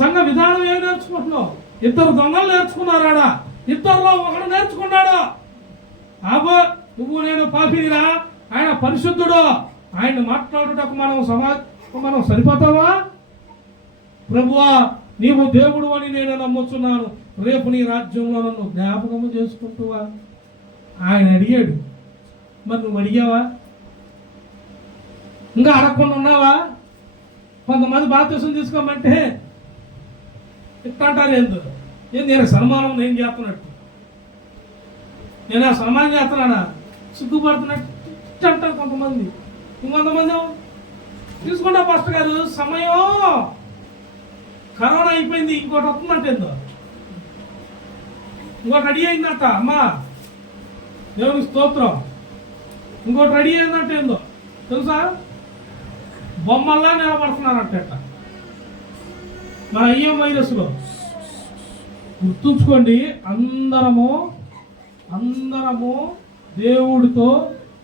సంఘ విధానం ఏమి నేర్చుకుంటున్నావు? 2 దొంగలు నేర్చుకున్నారాడా? 2లో ఒకడు నేర్చుకున్నాడు. ఆబో నువ్వు నేను పాపినిరా, ఆయన పరిశుద్ధుడు, ఆయన మాట్లాడుటకు మనం సరిపోతావా? ప్రభువా నీవు దేవుడు అని నేను నమ్ముతున్నాను, రేపు నీ రాజ్యంలో నన్ను జ్ఞాపకము చేసుకుంటువా? ఆయన అడిగాడు. మరి నువ్వు అడిగావా? ఇంకా అడగకుండా ఉన్నావా? కొంతమంది బాప్తిసం తీసుకోమంటే ఇట్లా అంటారు. ఏంది నేను సన్మానం నేను చేస్తున్నట్టు, నేను ఆ సన్మానం చేస్తున్నానా? సిగ్గుపడుతున్నట్టు అంటారు కొంతమంది. ఇంకొంతమంది తీసుకుంటా పాస్టర్ గారు సమయం కరోనా అయిపోయింది, ఇంకోటి వస్తుందంటే ఇంకోటి రెడీ అయిందట. అమ్మా దేవునికి స్తోత్రం. ఇంకోటి రెడీ అయిందంటే తెలుసా? బొమ్మల్లా నిలబడుతున్నారంట మన అయ్యే వైరస్లో. గుర్తుంచుకోండి, అందరము దేవుడితో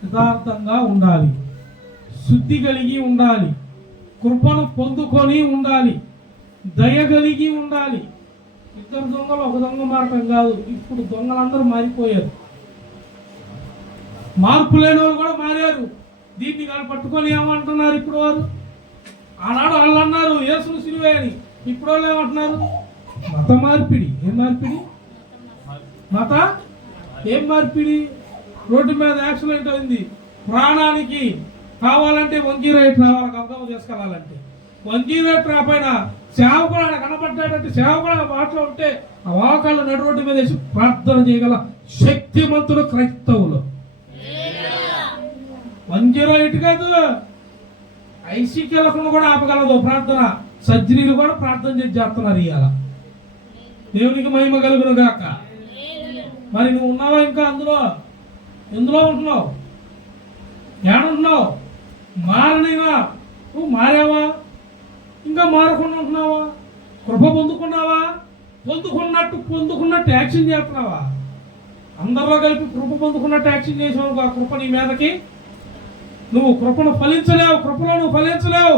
యథార్థంగా ఉండాలి, శుద్ధి కలిగి ఉండాలి, కృపను పొందుకొని ఉండాలి, దయ కలిగి ఉండాలి. 2 దొంగలు ఒక దొంగ మారటం కాదు. ఇప్పుడు దొంగలందరూ మారిపోయారు. మార్పు లేని వాళ్ళు కూడా మారారు. దీన్ని కానీ పట్టుకొని ఏమంటున్నారు ఇప్పుడు వారు? ఆనాడు వాళ్ళు అన్నారు యేసును సిలువే అని, ఇప్పుడు వాళ్ళు ఏమంటున్నారు? మత మార్పిడి. ఏం మార్పిడి? మత ఏం మార్పిడి? రోడ్డు మీద యాక్సిడెంట్ అయింది, ప్రాణానికి కావాలంటే వంకీ రైట్ రావాలి, గంగమ్మ తీసుకెళ్ళాలంటే వంకీ రైట్ రాపోయినా సేవకుడు ఆడ కనపడ్డాడంటే సేవకుడు మాటలు ఉంటే ఆ వాకాళ్ళు నడు రోడ్డు మీద వేసి ప్రార్థన చేయగల శక్తిమంతుడు క్రైస్తవులు. 108 కాదు, ఐసీకి వెళ్ళకుండా కూడా ఆపగలదు ప్రార్థన. సర్జరీలు కూడా ప్రార్థన చేసి చేస్తున్నారు ఇవాళ. దేవునికి మహిమ కలుగును గాక. మరి నువ్వు ఉన్నావా ఇంకా అందులో? ఎందులో ఉంటున్నావు? ఏడుంటున్నావు? మారనివా? నువ్వు మారావా? ఇంకా మారకుండా ఉంటున్నావా? కృప పొందుకున్నావా? పొందుకున్నట్టు యాక్షన్ చేస్తున్నావా? అందరిలో కలిపి కృప పొందుకున్నట్టు యాక్షన్ చేసావు. ఆ కృప నీ మీదకి నువ్వు కృపను ఫలించలేవు. కృపలో నువ్వు ఫలించలేవు.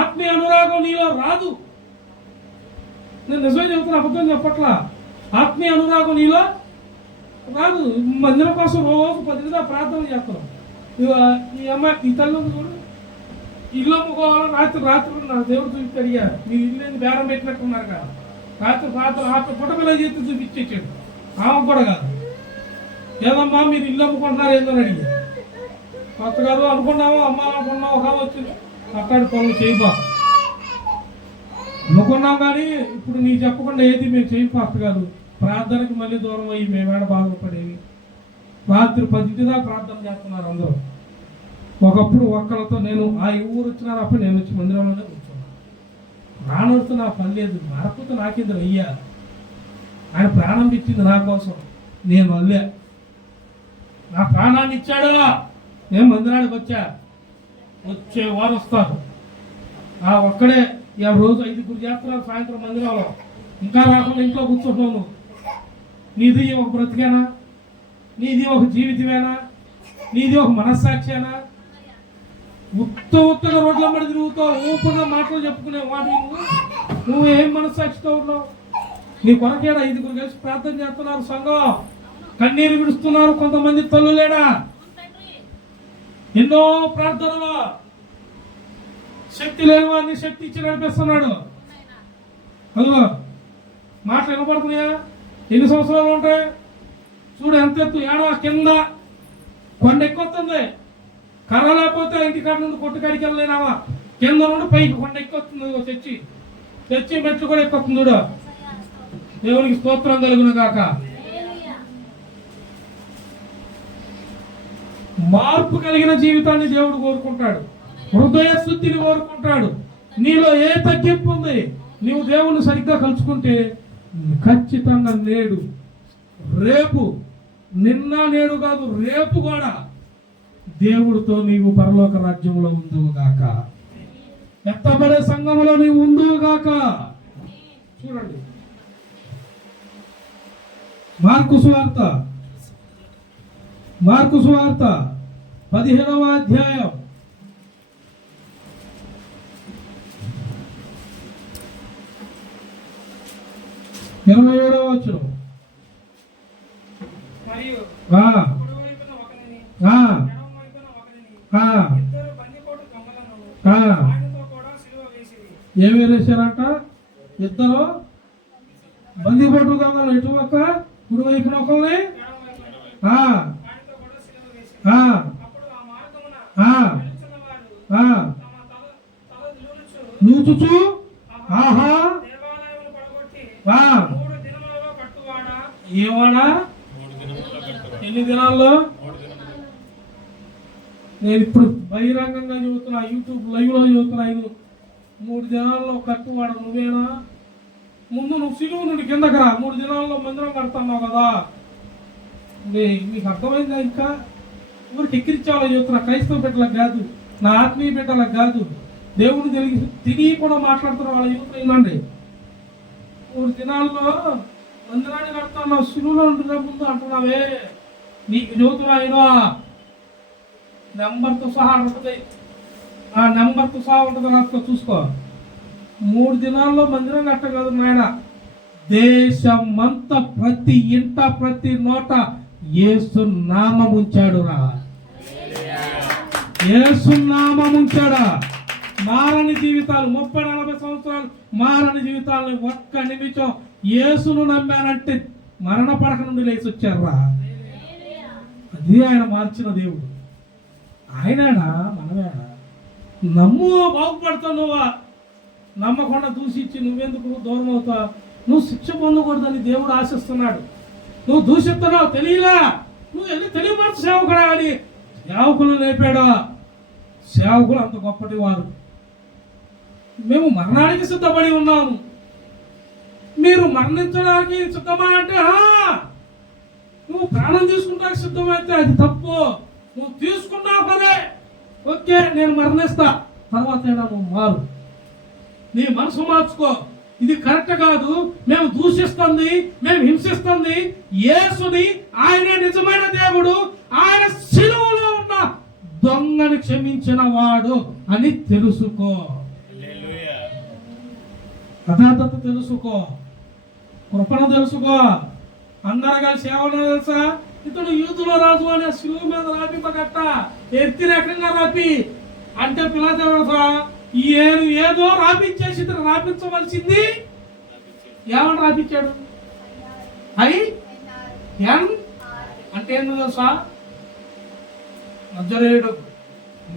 ఆత్మీయ అనురాగం నీలో రాదు. నేను నిజమే చెబుతున్నా, అబద్ధం చెప్పట్లా. ఆత్మీయ అనురాగం నీలో రాదు. మందిరం కోసం రోజు 10 ప్రార్థన చేస్తాం. ఈ అమ్మాయి ఈ తల్లి చూడు, ఇల్లు అమ్ముకోవాలని రాత్రి నా దేవుడు చూపిస్తే అడిగా, మీ ఇల్లు బేరం పెట్టినట్టున్నారు కదా. రాత్రి పుట్టపిల్ల చేతి చూపించేసాడు. ఆమె కూడా కాదు, ఏదమ్మా మీరు ఇల్లు అమ్ముకుంటున్నారు ఏందని అడిగా. కొత్త గారు అనుకున్నావా, అమ్మ అనుకున్నావు, ఒక వచ్చింది అట్లాంటి పనులు చేయబా అనుకున్నాం. కానీ ఇప్పుడు నీ చెప్పకుండా ఏది మేము చేయకు అత్త గారు. ప్రార్థనకి మళ్ళీ దూరం అయ్యి మేమేడ బాధపడేవి. రాత్రి 10 దాకా ప్రార్థన చేస్తున్నారు అందరూ. ఒకప్పుడు ఒక్కలతో నేను ఆ ఊరు వచ్చినారు, అప్పుడు నేను వచ్చి మందిరంలోనే కూర్చున్నాను. ప్రాణంతో నా పని లేదు, మరపుతో నాకింది అయ్యా. ఆయన ప్రాణం ఇచ్చింది నా కోసం, నేను వల్లే నా ప్రాణాన్ని ఇచ్చాడు. నేను మందిరానికి వచ్చే వారు వస్తారు. ఆ ఒక్కడే రోజు 5 చేస్తున్నారు సాయంత్రం మందిరంలో. ఇంకా రాకుండా ఇంట్లో కూర్చుంటున్నావు. నీది ఒక బ్రతికేనా? నీది ఒక జీవితమేనా? నీది ఒక మనస్సాక్షేనా? ఉత్తగా రోడ్ల మీద తిరుగుతావు, ఊపగా మాటలు చెప్పుకునే వాటి నువ్వు ఏం మనస్సాక్షితో ఉన్నావు? నీ కొరకేడా 5 కలిసి ప్రార్థన చేస్తున్నారు సంఘం, కన్నీరు విడుస్తున్నారు కొంతమంది తల్లులేడా. ఎన్నో ప్రార్థనలు శక్తి లేని వారిని శక్తి ఇచ్చి నడిపిస్తున్నాడు. అదిగో మాటలు వినపడుతున్నాయా? ఎన్ని సంవత్సరాలు ఉంటాయి చూడు, ఎంత ఎత్తు ఏడా కింద కొండ ఎక్కుతుంది. కర్ర లేకపోతే ఇంటికాడ నుండి కొట్టుకాడికి వెళ్ళలేనావా? కింద నుండి పైకి కొండ ఎక్కుతుంది. తెచ్చి మెట్లు కూడా ఎక్కుతుంది చూడు. దేవునికి స్తోత్రం కలుగును గాక. మార్పు కలిగిన జీవితాన్ని దేవుడు కోరుకుంటాడు. హృదయ శుద్ధిని కోరుకుంటాడు. నీలో ఏ తగ్గింపు ఉంది? నీవు దేవుని సరిగ్గా కలుసుకుంటే ఖచ్చితంగా నేడు రేపు, నిన్న నేడు కాదు రేపు కూడా దేవుడితో నీవు పరలోక రాజ్యంలో ఉందువుగాక. ఎత్తబడే సంఘంలో నీవు ఉందువుగాక. చూడండి మార్కు సువార్త 15వ అధ్యాయం 27వ వచనం. మరియు ఏమి వేసారంట? ఇద్దరు బందిపోటు దొంగలు ఇటు ఒక కుడి వైపున ఒకరిని నూచుచు ఆహా ఏవాడా ఎన్ని దినాల్లో? నేను ఇప్పుడు బహిరంగంగా చెబుతున్నా, యూట్యూబ్ లైవ్ లో చెబుతున్నా. 3 దినాల్లో కట్టువాడు నువ్వేనా? ముందు నువ్వు సిలువు నుండి కిందకి రా. 3 దినాల్లో మందిరం కడుతున్నావు కదా. మీకు అర్థమైందా? ఇంకా ఊరికి ఎక్కిరించాలో చెబుతున్నా. క్రైస్తవ బిడ్డలకు కాదు, నా ఆత్మీయ బిడ్డలకు కాదు, దేవుడు తెలియకుండా మాట్లాడుతున్న వాళ్ళ యువత ఏంటండి. 3 దినాల్లో మందిరాన్ని కడుతున్నావు, సిలువులో ఉంటున్నా ముందు అంటున్నావే. నీకు చెబుతున్నా అయినా నెంబర్తో సహా ఉంటుంది. ఆ నెంబర్తో సహా ఉంటుంది, రాసుకో చూసుకో. 3 దినాల్లో మందిరం కట్టగలదు నాయన. దేశమంతా ప్రతి ఇంట ప్రతి నోట యేసు నామం ఉంచాడు రా. యేసు నామం ఉంచాడా? మారని జీవితాలు 30-40 సంవత్సరాలు మారని జీవితాలను ఒక్క నిమిషం యేసును నమ్మానంటే మరణ పడక నుండి లేచి వచ్చారా? అది ఆయన మార్చిన దేవుడు. ఆయనేనా మనమేనా? నమ్ము బాగుపడతావు. నువ్వా నమ్మకుండా దూషించి నువ్వెందుకు దూరం అవుతావు? నువ్వు శిక్ష పొందకూడదని దేవుడు ఆశిస్తున్నాడు. నువ్వు దూషిస్తున్నావు, తెలియలా, నువ్వు వెళ్ళి తెలియమర్చు సేవకుడా అని సేవకులు లేపాడా? సేవకులు అంత గొప్పటి వారు. మేము మరణానికి సిద్ధపడి ఉన్నాము, మీరు మరణించడానికి సిద్ధమా అంటే నువ్వు ప్రాణం తీసుకుంటానికి సిద్ధమైతే అది తప్పు. నువ్వు తీసుకున్నావు కదే, ఓకే నేను మరణిస్తా, తర్వాత నువ్వు మారు, నీ మనసు మార్చుకో. ఇది కరెక్ట్ కాదు, మేము దూషిస్తుంది, మేము హింసిస్తుంది యేసుని, ఆయన నిజమైన దేవుడు, ఆయన శిలువలో ఉన్న దొంగని క్షమించిన వాడు అని తెలుసుకో. యథార్థత తెలుసుకో, కృపను తెలుసుకో. అందరు కలిసి ఏమన్నా తెలుసా? ఇతడు యూదుల రాజు అనే శిలువ మీద రాపిపగట్ట ఎత్తి రకంగా రాపి అంటే పిల్లరా ఏదో రాపించేసి ఇతను రాపించవలసింది ఏమని రాపించాడు? ఎన్ అంటే ఏందో తెలుసా? నజరేయుడు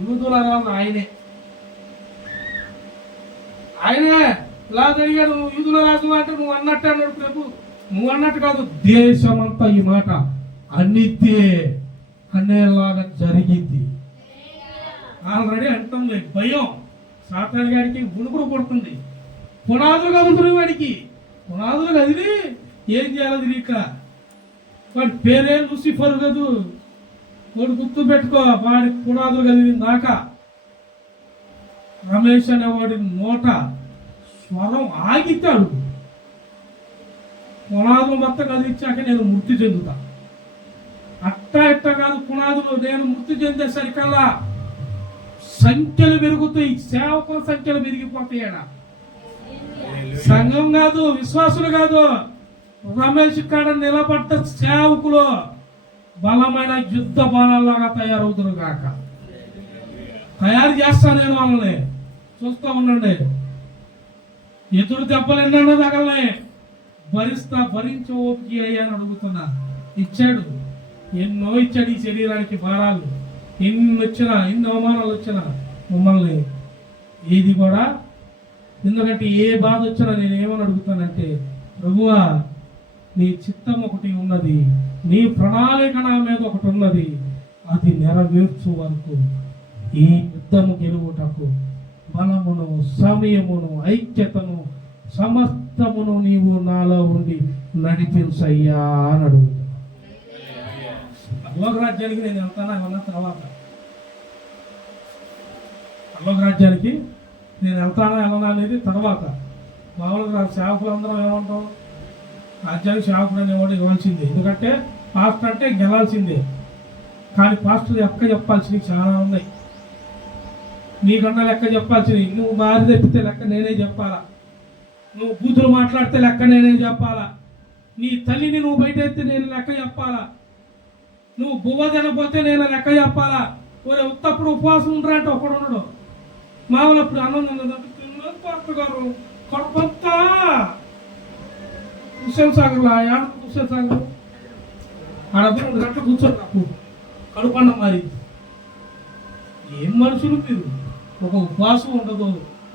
యూదుల రాజు ఆయనే ఇలా జరిగాడు. యూదుల రాజు అంటే నువ్వు అన్నట్టు అన్నాడు ప్రభు. నువ్వు అన్నట్టు కాదు, దేశమంతా ఈ మాట అన్నితే అనేలాగా జరిగింది. ఆల్రెడీ అంటుంది. భయం సాతాను గారికి ఉణుకుడు పడుతుంది. పునాదులు కదులుతున్నాయి వాడికి. పునాదులు కదిలి ఏం చేయాలో తెలియక వాడి పేరే లూసిఫర్ కదూ. వాడు గుర్తు పెట్టుకో, వాడి పునాదులు కదిలిన దాకా రమేష్ అనేవాడి నోట స్వరం ఆగితాడు. పునాదులు మొత్తం కదిలిచ్చాక నేను మృతి చెందుతా. అట్టా ఇట్టా కాదు, పునాదులు నేను మృతి చెందేసరికల్లా సంఖ్యలు పెరుగుతాయి, సేవకుల సంఖ్యలు పెరిగిపోతాయడా. సంఘం కాదు, విశ్వాసులు కాదు, రమేష్ కాడ నిలబడ్డ సేవకులు బలమైన యుద్ధ బాణాల్లాగా తయారవుతురు కాక. తయారు చేస్తా నేను వాళ్ళని, చూస్తూ ఉండండి. ఎదురు దెబ్బలు ఎన్నో తగలనే భరించి ఓపిక అయ్యాని అడుగుతున్నా. ఇచ్చాడు, ఎన్నో ఇచ్చాడు ఈ శరీరానికి భారాలు. ఎన్ని వచ్చినా, ఎన్ని అవమానాలు వచ్చినా మమ్మల్ని ఏది కూడా, ఎందుకంటే ఏ బాధ వచ్చినా నేను ఏమని అడుగుతానంటే, ప్రభువా నీ చిత్తం ఒకటి ఉన్నది, నీ ప్రణాళిక నా మీద ఒకటి ఉన్నది, అది నెరవేర్చు వరకు ఈ యుద్ధము గెలువుటకు బలమును, సమయమును, ఐక్యతను, సమస్తమును నీవు నాలో ఉండి నడిపించయ్యా అని అడుగుతాను. పరలోక రాజ్యానికి నేను వెళ్తానా అన్న తర్వాత, పరలోక రాజ్యానికి నేను వెళ్తానా వెళ్ళనా అనేది తర్వాత. మామూలుగా సేవకులందరం ఏమంటాం? రాజ్యానికి సేవకుడు అనేవాడు ఇవ్వాల్సిందే, ఎందుకంటే పాస్టర్ అంటే గెలాల్సిందే. కానీ పాస్టర్ లెక్క చెప్పాల్సినవి చాలా ఉన్నాయి. నీకన్నా లెక్క చెప్పాల్సినవి, నువ్వు మారి తప్పితే లెక్క నేనే చెప్పాలా, నువ్వు బూతులు మాట్లాడితే లెక్క నేనే చెప్పాలా, నీ తల్లిని నువ్వు బయట ఎత్తే నేను లెక్క చెప్పాలా, నువ్వు బువ్వ తినపోతే నేను లెక్క చెప్పాలా. ఒరే ఉత్తప్పుడు ఉపవాసం ఉండరా అంటే ఒకడు ఉండడు. మామూలు అప్పుడు అన్నం తిన్నదంటే పాస్టర్ గారు కడుపంతా హుస్సేన్ సాగర్లో హుస్సేన్ సాగర్ ఆడ 2 గంటలు కూర్చొని నాకు కడుపన్న మరి. ఏం మనుషులు మీరు? ఒక ఉపవాసం ఉండదు,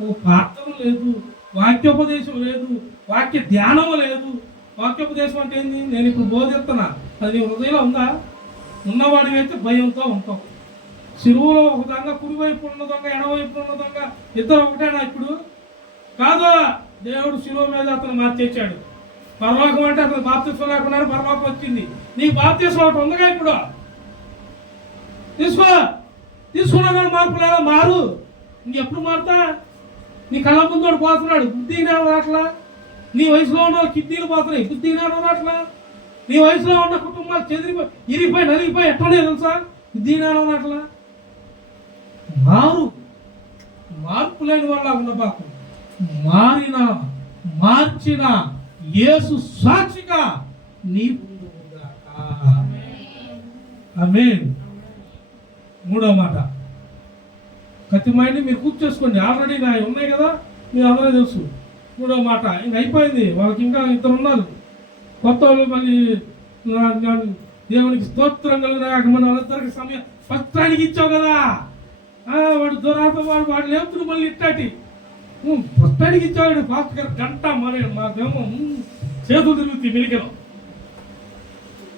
ఒక ప్రార్థన లేదు, వాక్యోపదేశం లేదు, వాక్య ధ్యానం లేదు. వాక్యోపదేశం అంటే ఏంది? నేను ఇప్పుడు బోధిస్తున్నా, అది నీ హృదయంలో ఉందా? ఉన్నవాడివి అయితే భయంతో ఉంటాం. చెరువులో ఒక దొంగ, కుడివైపు ఉన్న దొంగ, ఎడవైపు ఉన్న దొంగ, ఇద్దరు ఒకటేనా? ఇప్పుడు కాదు, దేవుడు శిలువ మీద అతను మార్చేశాడు. పరలోకం అంటే అతను బాప్తిస్మం లేకుండా పరలోకం వచ్చింది. నీ బాప్తిస్మం ఒకటి ఉందిగా, ఇప్పుడు తీసుకున్నా కానీ మార్పు లేదా? మారు. ఇంకెప్పుడు మారుతా? నీ కళ్ళ ముందు వాడు పోతున్నాడు, బుద్ధి జ్ఞానం అట్లా. నీ వయసులో ఉన్న కిడ్నీలు పోతున్నాయి, బుద్ధి జ్ఞానం అట్లా. నీ వయసులో ఉన్న కుటుంబాలు ఇరిగిపోయి నలిగిపోయి ఎట్లనే తెలుసా? బుద్ధి జ్ఞానం అట్లా. మార్పు లేని వాళ్ళ ఉండబాకు. మార్చిన యేసు సాక్షిగా నీ ఆమేన్. 3వ మాట, కత్తిమాయిని మీరు కూర్చేసుకోండి, ఆల్రెడీ నా ఉన్నాయి కదా, మీరు అందరూ తెలుసు. 3వ మాట ఇంక అయిపోయింది. వాళ్ళకి ఇంకా 2 ఉన్నారు. కొత్త వాళ్ళు మళ్ళీ దేవునికి స్తోత్రం కలిగినాక మన వాళ్ళందరికీ సమయం పత్రానికి ఇచ్చావు కదా. వాడు దురాత్మ వాడు లేపుతుడు మళ్ళీ ఇట్టాటి పత్రానికి ఇచ్చాడు. ఫాస్ట్ గారు గంట మాకేమో చేతులు తిరుగుతాయి మెలికలో.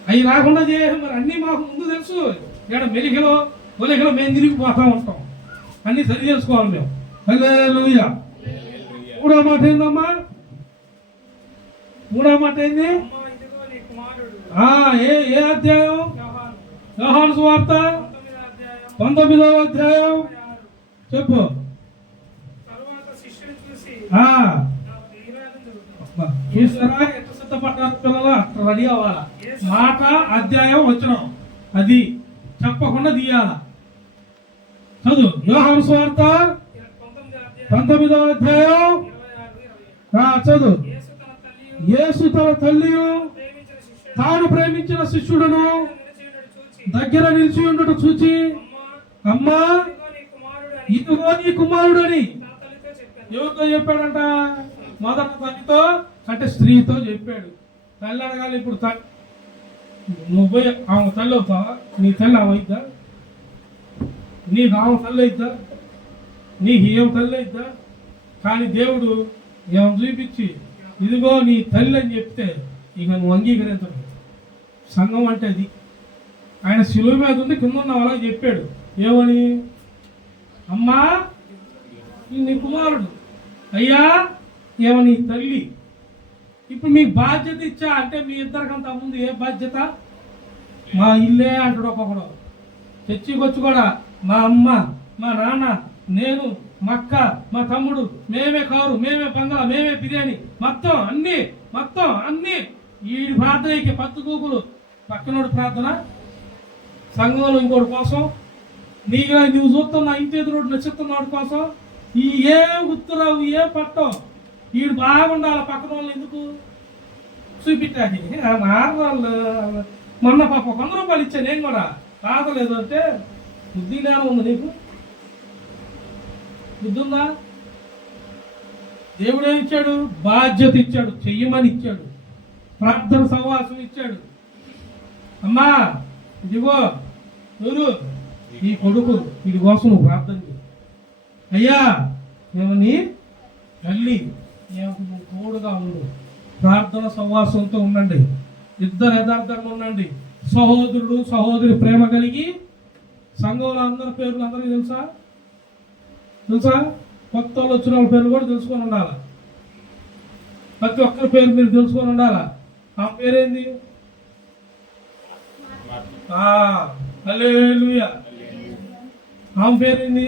అవి రాకుండా చేయాలి. మరి అన్నీ మాకు ముందు తెలుసు. ఇక్కడ మెలికలో ఒలికలో మేము తిరిగిపోతా ఉంటాం. అన్నీ సరి చేసుకోవాలి మేము. హల్లెలూయా. మూడో మాట ఏందమ్మా? మూడో మాట ఏంది? అమ్మా, ఇదిగో నీ కుమారుడు. ఏ అధ్యాయం? యోహాను యోహాను సువార్త 19వ అధ్యాయం. చెప్పు. తరువాత శిష్యుని చూసి చూసారా ఎట్లా సిద్ధపడ్డారు పిల్లలు? అట్లా రెడీ అవ్వాలా. మాట అధ్యాయం వచ్చిన అది చెప్పకుండా తీయాల. చదువు. యోహాను సువార్త 19వ అధ్యాయం. చదువు. యేసు తన తల్లియు తాను ప్రేమించిన శిష్యుడును దగ్గర నిలిచి ఉండటం చూచి, అమ్మా ఇదిగో నీ కుమారుడు అని ఎవరితో చెప్పాడంట? మొదట తల్లితో అంటే స్త్రీతో చెప్పాడు. తల్లి అనగానే ఇప్పుడు నువ్వు పోయి ఆమె తల్లి అవుతావా? నీ తల్లి ఆమె అయిద్దా? నీకు ఆమె తల్లి అయిద్దా? నీకు ఏం తల్లి అయిద్దా? కానీ దేవుడు ఏమో చూపించి ఇదిగో నీ తల్లి అని చెప్తే ఇక నువ్వు అంగీకరించడు. సంఘం అంటే అది. ఆయన శిలువ మీద ఉంది, కింద ఉన్న వాళ్ళకి చెప్పాడు ఏమని? అమ్మా నీ కుమారుడు, అయ్యా ఏమని తల్లి. ఇప్పుడు మీకు బాధ్యత ఇచ్చా అంటే మీ ఇద్దరికంత ముందు ఏ బాధ్యత? మా ఇల్లే అంటాడు ఒక్కొక్కడు. చర్చికి వచ్చి కూడా మా అమ్మ, మా నాన్న, నేను, మా అక్క, మా తమ్ముడు, మేమే కారు, మేమే బంగాళ, మేమే బిర్యానీ, మొత్తం అన్ని ఈ ప్రార్థనకి పత్తు కూకులు. పక్కనోడు ప్రార్థన, సంఘంలో ఇంకోటి కోసం, నువ్వు చూస్తున్న ఇంటి ఎదురు నచ్చుతున్నవాడి కోసం ఈ ఏ ఉత్తరావు ఏ పట్టం వీడు బాగుండాలి. పక్కన వాళ్ళు ఎందుకు చూపించాలి? మారవాళ్ళు మొన్న పాప 100 రూపాయలు ఇచ్చా నేను కూడా రాదలేదు అంటే బుద్ధి జ్ఞానం ఉంది నీకు? బుద్ధి ఉందా? దేవుడు ఏమి ఇచ్చాడు? బాధ్యత ఇచ్చాడు, చెయ్యమని ఇచ్చాడు, ప్రార్థన సహవాసం ఇచ్చాడు. అమ్మా ఇదిగో ఎవరు ఈ కొడుకు, వీడి కోసం నువ్వు ప్రార్థన చేయి. అయ్యా ఏమని తల్లి నువ్వు తోడుగా ఉండు, ప్రార్థన సహవాసంతో ఉండండి, ఇద్దరు యథార్థంగా ఉండండి, సహోదరుడు సహోదరి ప్రేమ కలిగి. సంఘంలో అందరి పేర్లు అందరికీ తెలుసా? కొత్త వాళ్ళు వచ్చిన వాళ్ళ పేర్లు కూడా తెలుసుకొని ఉండాలా. ప్రతి ఒక్కరి పేరు మీరు తెలుసుకొని ఉండాలా. ఆ పేరేంది? హల్లెలూయా. ఆమె పేరేంది?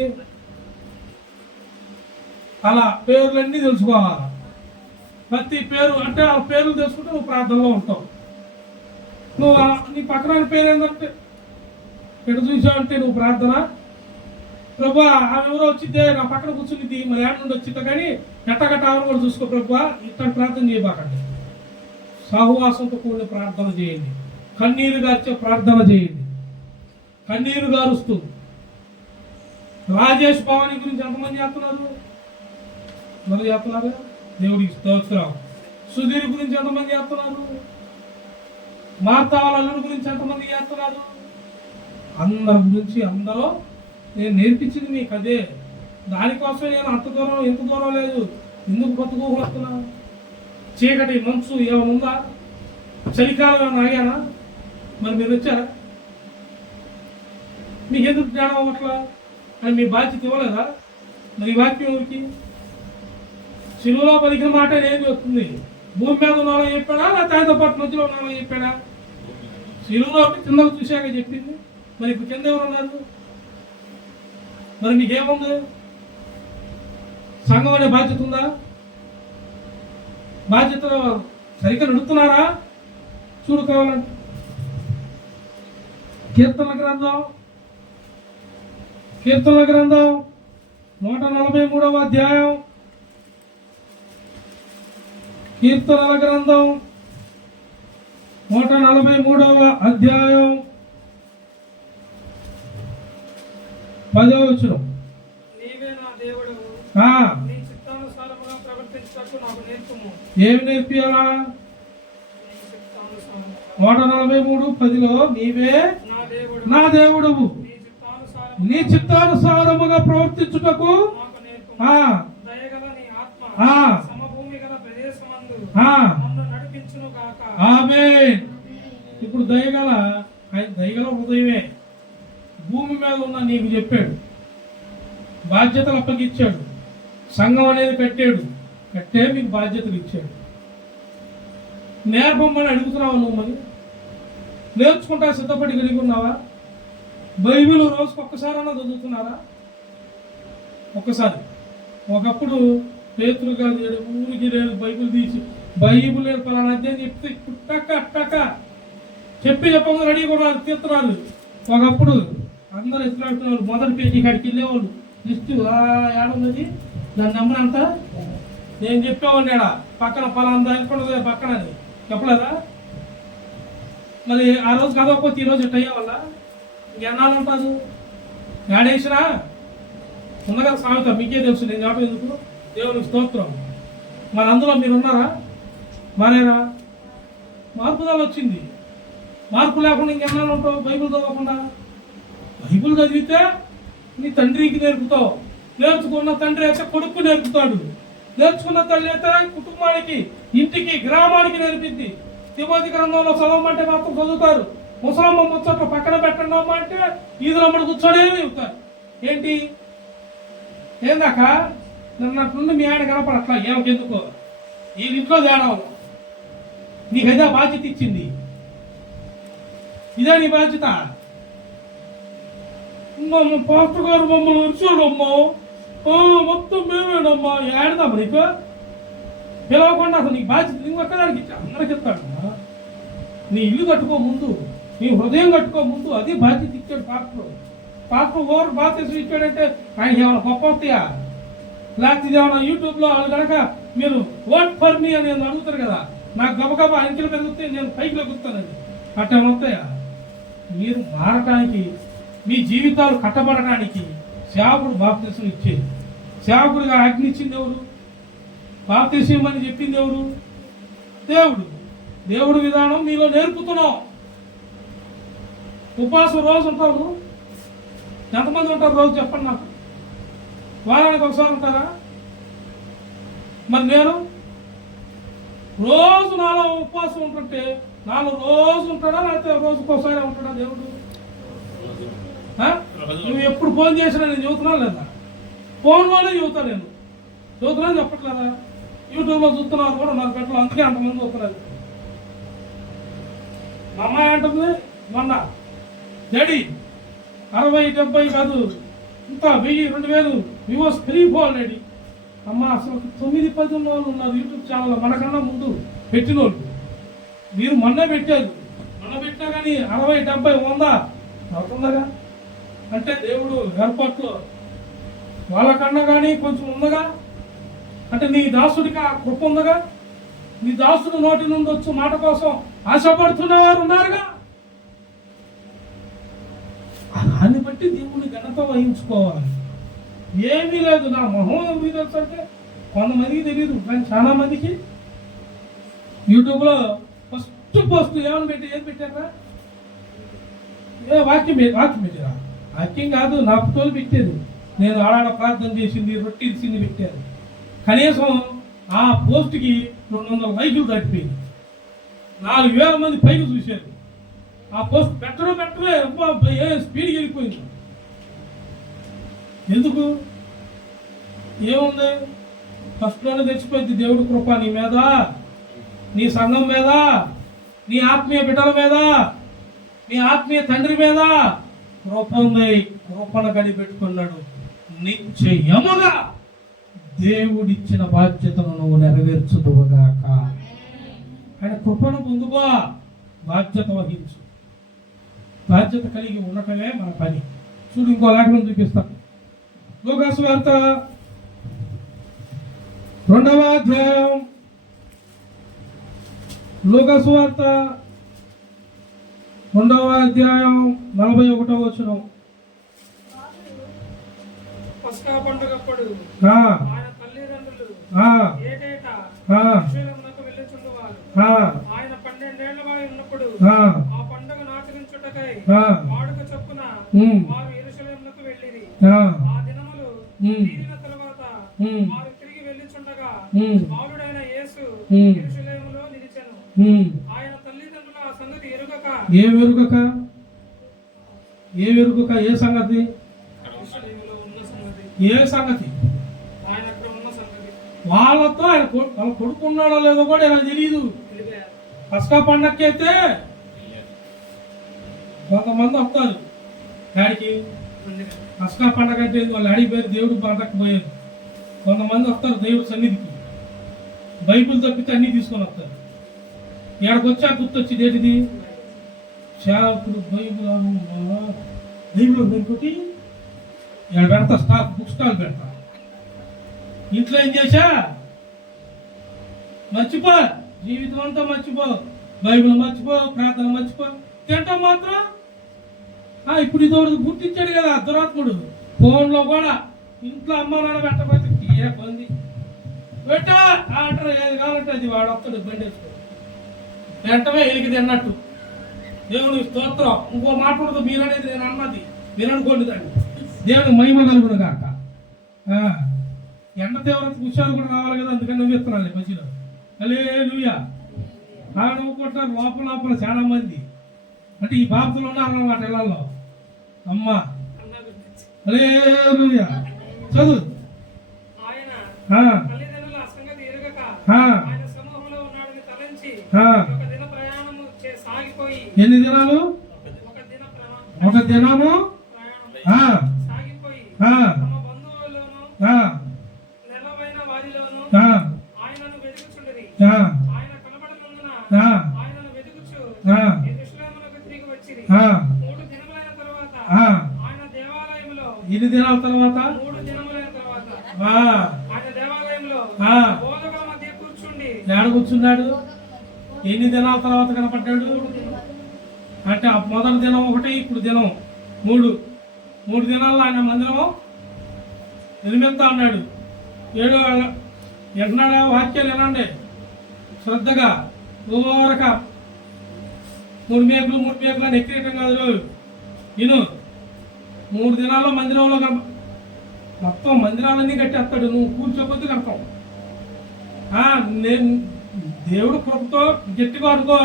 అలా పేర్లన్నీ తెలుసుకోవాలి. ప్రతి పేరు అంటే ఆ పేర్లు తెలుసుకుంటే నువ్వు ప్రార్థనలో ఉంటావు. నువ్వు నీ పక్కన పేరు ఏంటంటే ఎటు చూసావంటే నువ్వు ప్రార్థన. ప్రభా ఆమె ఎవరో వచ్చిందే నా పక్కన కూర్చునిది, మరి ఏడ నుండి వచ్చిందా కానీ ఎట్టగట్ట ఆమెను కూడా చూసుకో ప్రభా. ఇట్లా ప్రార్థన చేయబాకండి. సహవాసంతో కూడిన ప్రార్థన చేయండి. కన్నీరు గార్చే ప్రార్థన చేయండి. కన్నీరు గారుస్తూ. రాజేష్ భవాని గురించి ఎంతమంది చేస్తున్నారు? మరి చేస్తున్నారు. దేవుడికి స్తోత్రం. సుధీర్ గురించి ఎంతమంది చేస్తున్నారు? మార్తా వాళ్ళ అల్లుడి గురించి ఎంతమంది చేస్తున్నారు? అందరి గురించి అందరూ నేను నేర్పించింది మీకు అదే. దానికోసం నేను అంత దూరం ఎంత దూరం లేదు. ఎందుకు బతుకోలు వస్తున్నా? చీకటి మంచు ఏమైనా ఉందా? చలికాలం ఏమైనా ఆగానా? మరి మీరు వచ్చారా? మీకు ఎందుకు జ్ఞానం అవ్వట్లా అని మీ బాధ్యత ఇవ్వలేదా? మరి ఈ వాక్యం ఎవరికి? శిలువలో పలికిన మాట ఏం చెప్తుంది? భూమి మీద ఉన్న వాళ్ళకి చెప్పాడా, లేకపోతే ఆయనతో పాటు మధ్యలో ఉన్న వాళ్ళకి చెప్పాడా? శిలువలో కిందకు చూశాక చెప్పింది. మరి ఇప్పుడు కింద ఎవరు ఉన్నారు? మరి మీకేముంది? సంఘం అనే బాధ్యత ఉందా? బాధ్యతలు సరిగ్గా నడుస్తున్నారా? చూడు కావాలంటే కీర్తన గ్రంథం 143వ అధ్యాయం. కీర్తనల గ్రంథం 143వ అధ్యాయం 10వ వచనం. నీవే నా దేవుడవు, నీ చిత్తానుసారముగా ప్రవర్తించుటకు నాకు నేర్పుము. ఏమి నేర్పియాలా? 143:10 నీవే నా దేవుడు నా దేవుడవు, నీ చిత్తానుసారముగా ప్రవర్తించుటకు నాకు నేర్పుము. ఆ దయగల నీ ఆత్మ ఆ సమభూమి గల ప్రదేశమందు ఆ నన్ను నడిపించును గాక. ఆమేన్. ఇప్పుడు దయగల ఆయన దయగల హృదయమే భూమి మీద ఉన్న నీకు చెప్పాడు, బాధ్యతలు అప్పగిచ్చాడు, సంఘం అనేది కట్టే మీకు బాధ్యతలు ఇచ్చాడు. నేర్పమని అడుగుతున్నావా నువ్వు? మరి నేర్చుకుంటా సిద్ధపడి కలిగి ఉన్నావా? బైబిల్ రోజుకు ఒక్కసారైనా చదువుతున్నారా? ఒక్కసారి. ఒకప్పుడు పేతురు కాదు ఊరికి లేదు బైబిల్ తీసి బైబిల్ పలానా అధ్యాయం చెప్తే టక్క చెప్పకుండా రెడీ కూడా తీస్తున్నారు. ఒకప్పుడు అందరూ ఎత్తులాడుతున్నారు, మొదటి పేజీ కాడికి వెళ్ళేవాళ్ళు లిస్టు ఏడున్నది దాని నెంబర్ అంతా నేను చెప్పేవాడిని ఆడ పక్కన పలానా దానికుండా పక్కన అని చెప్పలేదా? మరి ఆ రోజు కదవకపోతే ఈరోజు ఇట్ అయ్యేవాళ్ళ ఇంకెన్నాళ్ళు ఉంటారు? ఏడేసినా ఉంది కదా సామెత, మీకే తెలుసు, నేను చెప్పడం ఎందుకు? దేవునికి స్తోత్రం. మరి అందులో మీరు ఉన్నారా? మారేరా? మార్పుదల వచ్చింది. మార్పు లేకుండా ఇంకెన్నాళ్ళు ఉంటావు బైబిల్ చదవకుండా? బైబిల్ చదివితే నీ తండ్రికి నేర్పుతావు, నేర్చుకున్న తండ్రి అయితే కొడుకు నేర్పుతాడు, నేర్చుకున్న తల్లి అయితే కుటుంబానికి, ఇంటికి, గ్రామానికి నేర్పింది. తిమోతి గ్రంథంలో చదవమంటే మాత్రం చదువుతారు. ముసలమ్మ ముచ్చట్లు పక్కన పెట్టండి అమ్మ అంటే ఈదులమ్మడి కూర్చోడే చెబుతారు. ఏంటి ఏందాక నన్ను మీ ఆయన కనపడట్లా ఏమకెందుకో ఈ ఇంట్లో తేడా నీకైతే బాధ్యత ఇచ్చింది, ఇదే నీ బాధ్యత. పాస్టర్ గారు మమ్మల్ని వచ్చాడమ్మా, మొత్తం మేమేనమ్మా, ఏడదామా నీకు పిలవకుండా అసలు నీకు బాధ్యత ఇంకొక్కదానికి ఇచ్చా అందరికి ఇస్తాడు. నీ ఇల్లు కట్టుకో ముందు, నీ హృదయం కట్టుకో ముందు, అది బాధ్యత ఇచ్చాడు పాస్టర్ ఓవర్ బాధ్యత ఇచ్చాడంటే ఆయన ఏమైనా గొప్ప వస్తాయా? లేకపోతే ఇది ఏమైనా యూట్యూబ్లో వాళ్ళు కనుక మీరు ఓట్ ఫర్ మీ అని అడుగుతారు కదా, నాకు గబగబా అంకెలు పెరుగుతాయి నేను పైకి లెగుస్తానండి, అట్లా వస్తాయా? మీరు మారటానికి, మీ జీవితాలు కట్టబడటానికి సేవకుడు బాప్తిసం ఇచ్చేది. సేవకుడిగా ఆజ్ఞ ఇచ్చింది ఎవరు? బాప్తిసం అని చెప్పింది ఎవరు? దేవుడు. దేవుడు విధానం మీలో నేర్పుతున్నాం. ఉపవాసం రోజు ఉంటారు, ఎంతమంది ఉంటారు రోజు చెప్పండి నాకు? వారానికి ఒకసారి ఉంటారా? మరి నేను రోజు నాలో ఉపవాసం ఉంటుంటే 4 రోజులు ఉంటాడా లేకపోతే రోజుకోసారి ఉంటాడా దేవుడు? నువ్వు ఎప్పుడు ఫోన్ చేసినా నేను చెబుతున్నా లేదా? ఫోన్లోనే చెబుతా, నేను చెబుతున్నా చెప్పట్లేదా? యూట్యూబ్లో చూస్తున్నారు కూడా నాకు పెట్టలు, అందుకే అంతమంది చూస్తున్నారు. మా అమ్మాయి అంటుంది మొన్న, డాడీ 60-70 కాదు ఇంకా 1000-2000 వ్యూవర్స్ పెరిగిపోవాలి. అమ్మ అసలు 9-10 ఉన్న వాళ్ళు ఉన్నారు యూట్యూబ్ ఛానల్లో మనకన్నా ముందు పెట్టిన వాళ్ళు. మీరు మొన్న పెట్టారు, మొన్న పెట్టినా కానీ 60-70-100 అవుతుందగా. అంటే దేవుడు ఏర్పాట్లో వాళ్ళకన్నా కానీ కొంచెం ఉందగా. అంటే నీ దాసుడికి ఆ కృప ఉందగా. నీ దాసుడు నోటి నుండి వచ్చు మాట కోసం ఆశపడుతున్నవారు ఉన్నారుగా. దాన్ని బట్టి దేవుని ఘనత వహించుకోవాలి. ఏమీ లేదు, నా మొహం ఎవరికి తెలుసు అంటే కొంతమందికి తెలియదు, కానీ చాలా మందికి. యూట్యూబ్లో ఫస్ట్ పోస్ట్ ఏమని ఏం పెట్టారా? వాక్యం పెట్టారా? వాక్యం కాదు, నా ఫోటోలు పెట్టారు, నేను ఆడాడ ప్రార్థన చేసింది, రొట్టె ఇచ్చింది పెట్టారు. కనీసం ఆ పోస్ట్కి 200 లైకులు తగ్గిపోయింది, 4000 మంది పైకి చూశారు. ఆ పోస్ట్ పెట్టడమే ఏ స్పీడ్కి వెళ్ళిపోయింది. ఎందుకు? ఏముంది? ఫస్ట్లోనే తెచ్చిపోయింది దేవుడి కృప నీ మీద, నీ సంఘం మీద, నీ ఆత్మీయ బిడ్డల మీద, నీ ఆత్మీయ తండ్రి మీద కృప ఉంది. కృపను కనిపెట్టుకున్నాడు. నిశ్చయముగా దేవుడిచ్చిన బాధ్యతను నువ్వు నెరవేర్చుదువుగాక. ఆయన కృపను పొందుకో, బాధ్యత వహించు. బాధ్యత కలిగి ఉండటమే మన పని. చూడు, ఇంకో లేఖనం చూపిస్తాను. లూకాసు వార్త 2వ అధ్యాయం, లూకాసు వార్త 2వ అధ్యాయం 41వ వచనం. పస్కా పండుగప్పుడు ఆయన తల్లిదండ్రులు ఏటేటా యెరూషలేమునకు వెళ్ళుచుండువారు. ఆయన 12 వాయి ఉన్నప్పుడు ఆ, ఆ పండుగను ఆచరించుటకై ఆ, వాడుక చొప్పున ఉమ్, వారు యెరూషలేమునకు వెళ్ళిరి. ఆ, ఆ దినములు ఉమ్, తీరిన తరువాత ఉమ్, వారు తిరిగి వెళ్ళుచుండగా ఉమ్, బాలుడైన యేసు ఉమ్, యెరూషలేములో నిలిచెను. ఉమ్. ఆయన తల్లిదండ్రులు ఆ సంగతి ఎరుగక ఏం ఎరుగక ఏ సంగతి యెరూషలేములో ఉన్న సంగతి, ఏ సంగతి ఆయన అక్కడ ఉన్న సంగతి వాళ్ళతో వాళ్ళ కొడుకున్నాడో లేదో కూడా నాకు తెలియదు. తెలిపారు. పస్కా పండక్కి అయితే కొంతమంది వస్తారు డాడీకి. పస్కా పండగ అంటే వాళ్ళు డాడీ పేరు దేవుడు పండగకి పోయారు. కొంతమంది వస్తారు దేవుడి సన్నిధికి, బైబిల్ తప్పితే అన్నీ తీసుకొని వస్తారు. ఇక్కడికి వచ్చా గుర్తొచ్చింది ఏంటిది, సేవకుడు బైబిల్ బైబిల్ ఇంకోటి ఇక్కడ పెడతా, బుక్ స్టాల్ పెడతా. ఇంట్లో ఏం చేశా, మర్చిపో, జీవితం అంతా మర్చిపో, బైబిల్ మర్చిపో, ప్రార్థన మర్చిపో, తింటాం మాత్రం. ఇప్పుడు ఇది ఒకటి గుర్తించాడు కదా దురాత్ముడు, ఫోన్లో కూడా ఇంట్లో అమ్మ నాన్న పెట్టబోతే ఏ పొంది పెట్టా ఆర్డర్ ఏది కావాలంటే అది వాడు వస్తాడు బండి వేసుకో, వెంటనే ఎలికి తిన్నట్టు. దేవుని స్తోత్రం. ఇంకో మాట ఉండదు, మీరు అనేది నేను అన్నది మీరు అనుకోండి దాన్ని. దేవుని మహిమ కలుగును కాక. ఎండ తీవ్రత విషయాలు కూడా రావాలి కదా, అందుకని నువ్వు ఇస్తున్నాను మధ్యలో. హల్లెలూయా. నవ్వుకుంటారు లోపల లోపల చాలా మంది. అంటే ఈ బాబులో అన్నమాట ఇళ్లలో. అమ్మా హల్లెలూయా. చదువు. ఆయన ఆ, తల్లిదండ్రులు ఆ సంగతి ఎరుగక ఆ, ఆయన సమూహంలో ఉన్నాడని తలంచి ఆ. ఒక దిన ప్రయాణము సాగిపోయి ఎన్ని దినాలు? ఒక దినము ఆ, సాగిపోయి ఆ, తమ బంధువులను ఆ, నెలవైన వారిలోను ఆ, ఆయనను వెతుకుచుండిరి. ఆ, ఆయన కనబడనందున ఆ, ఆయనను వెతుకుచు ఆ, యెరూషలేమునకు తిరిగి వచ్చిరి. ఆ, 3 దినములైన తరువాత ఆ. ఆయన దేవాలయంలో ఎన్ని దినాల తర్వాత? 3 దినములైన తరువాత ఆ, ఆయన దేవాలయంలో ఆ. బోధకుల మధ్య కూర్చుండి ఏడ కూర్చున్నాడు? ఎన్ని దినాల తర్వాత కనపడ్డాడు? అంటే ఆ మొదటి దినం ఒకటి, ఇప్పుడు దినం 3 దినాల్లో ఆయన మందిరం నిర్మిస్తా ఉన్నాడు. 7 ఎన్నాడా వాక్యాలు వినండి శ్రద్ధగా. ఊరక 3 మేకులు అని ఎక్కిరేయటం కాదు. విను. 3 దినాల్లో మందిరంలో మొత్తం మందిరాలన్నీ కట్టేస్తాడు. నువ్వు కూర్చోకపోతే కడతావు. నేను దేవుడు కృపతో గట్టిగా అనుకో,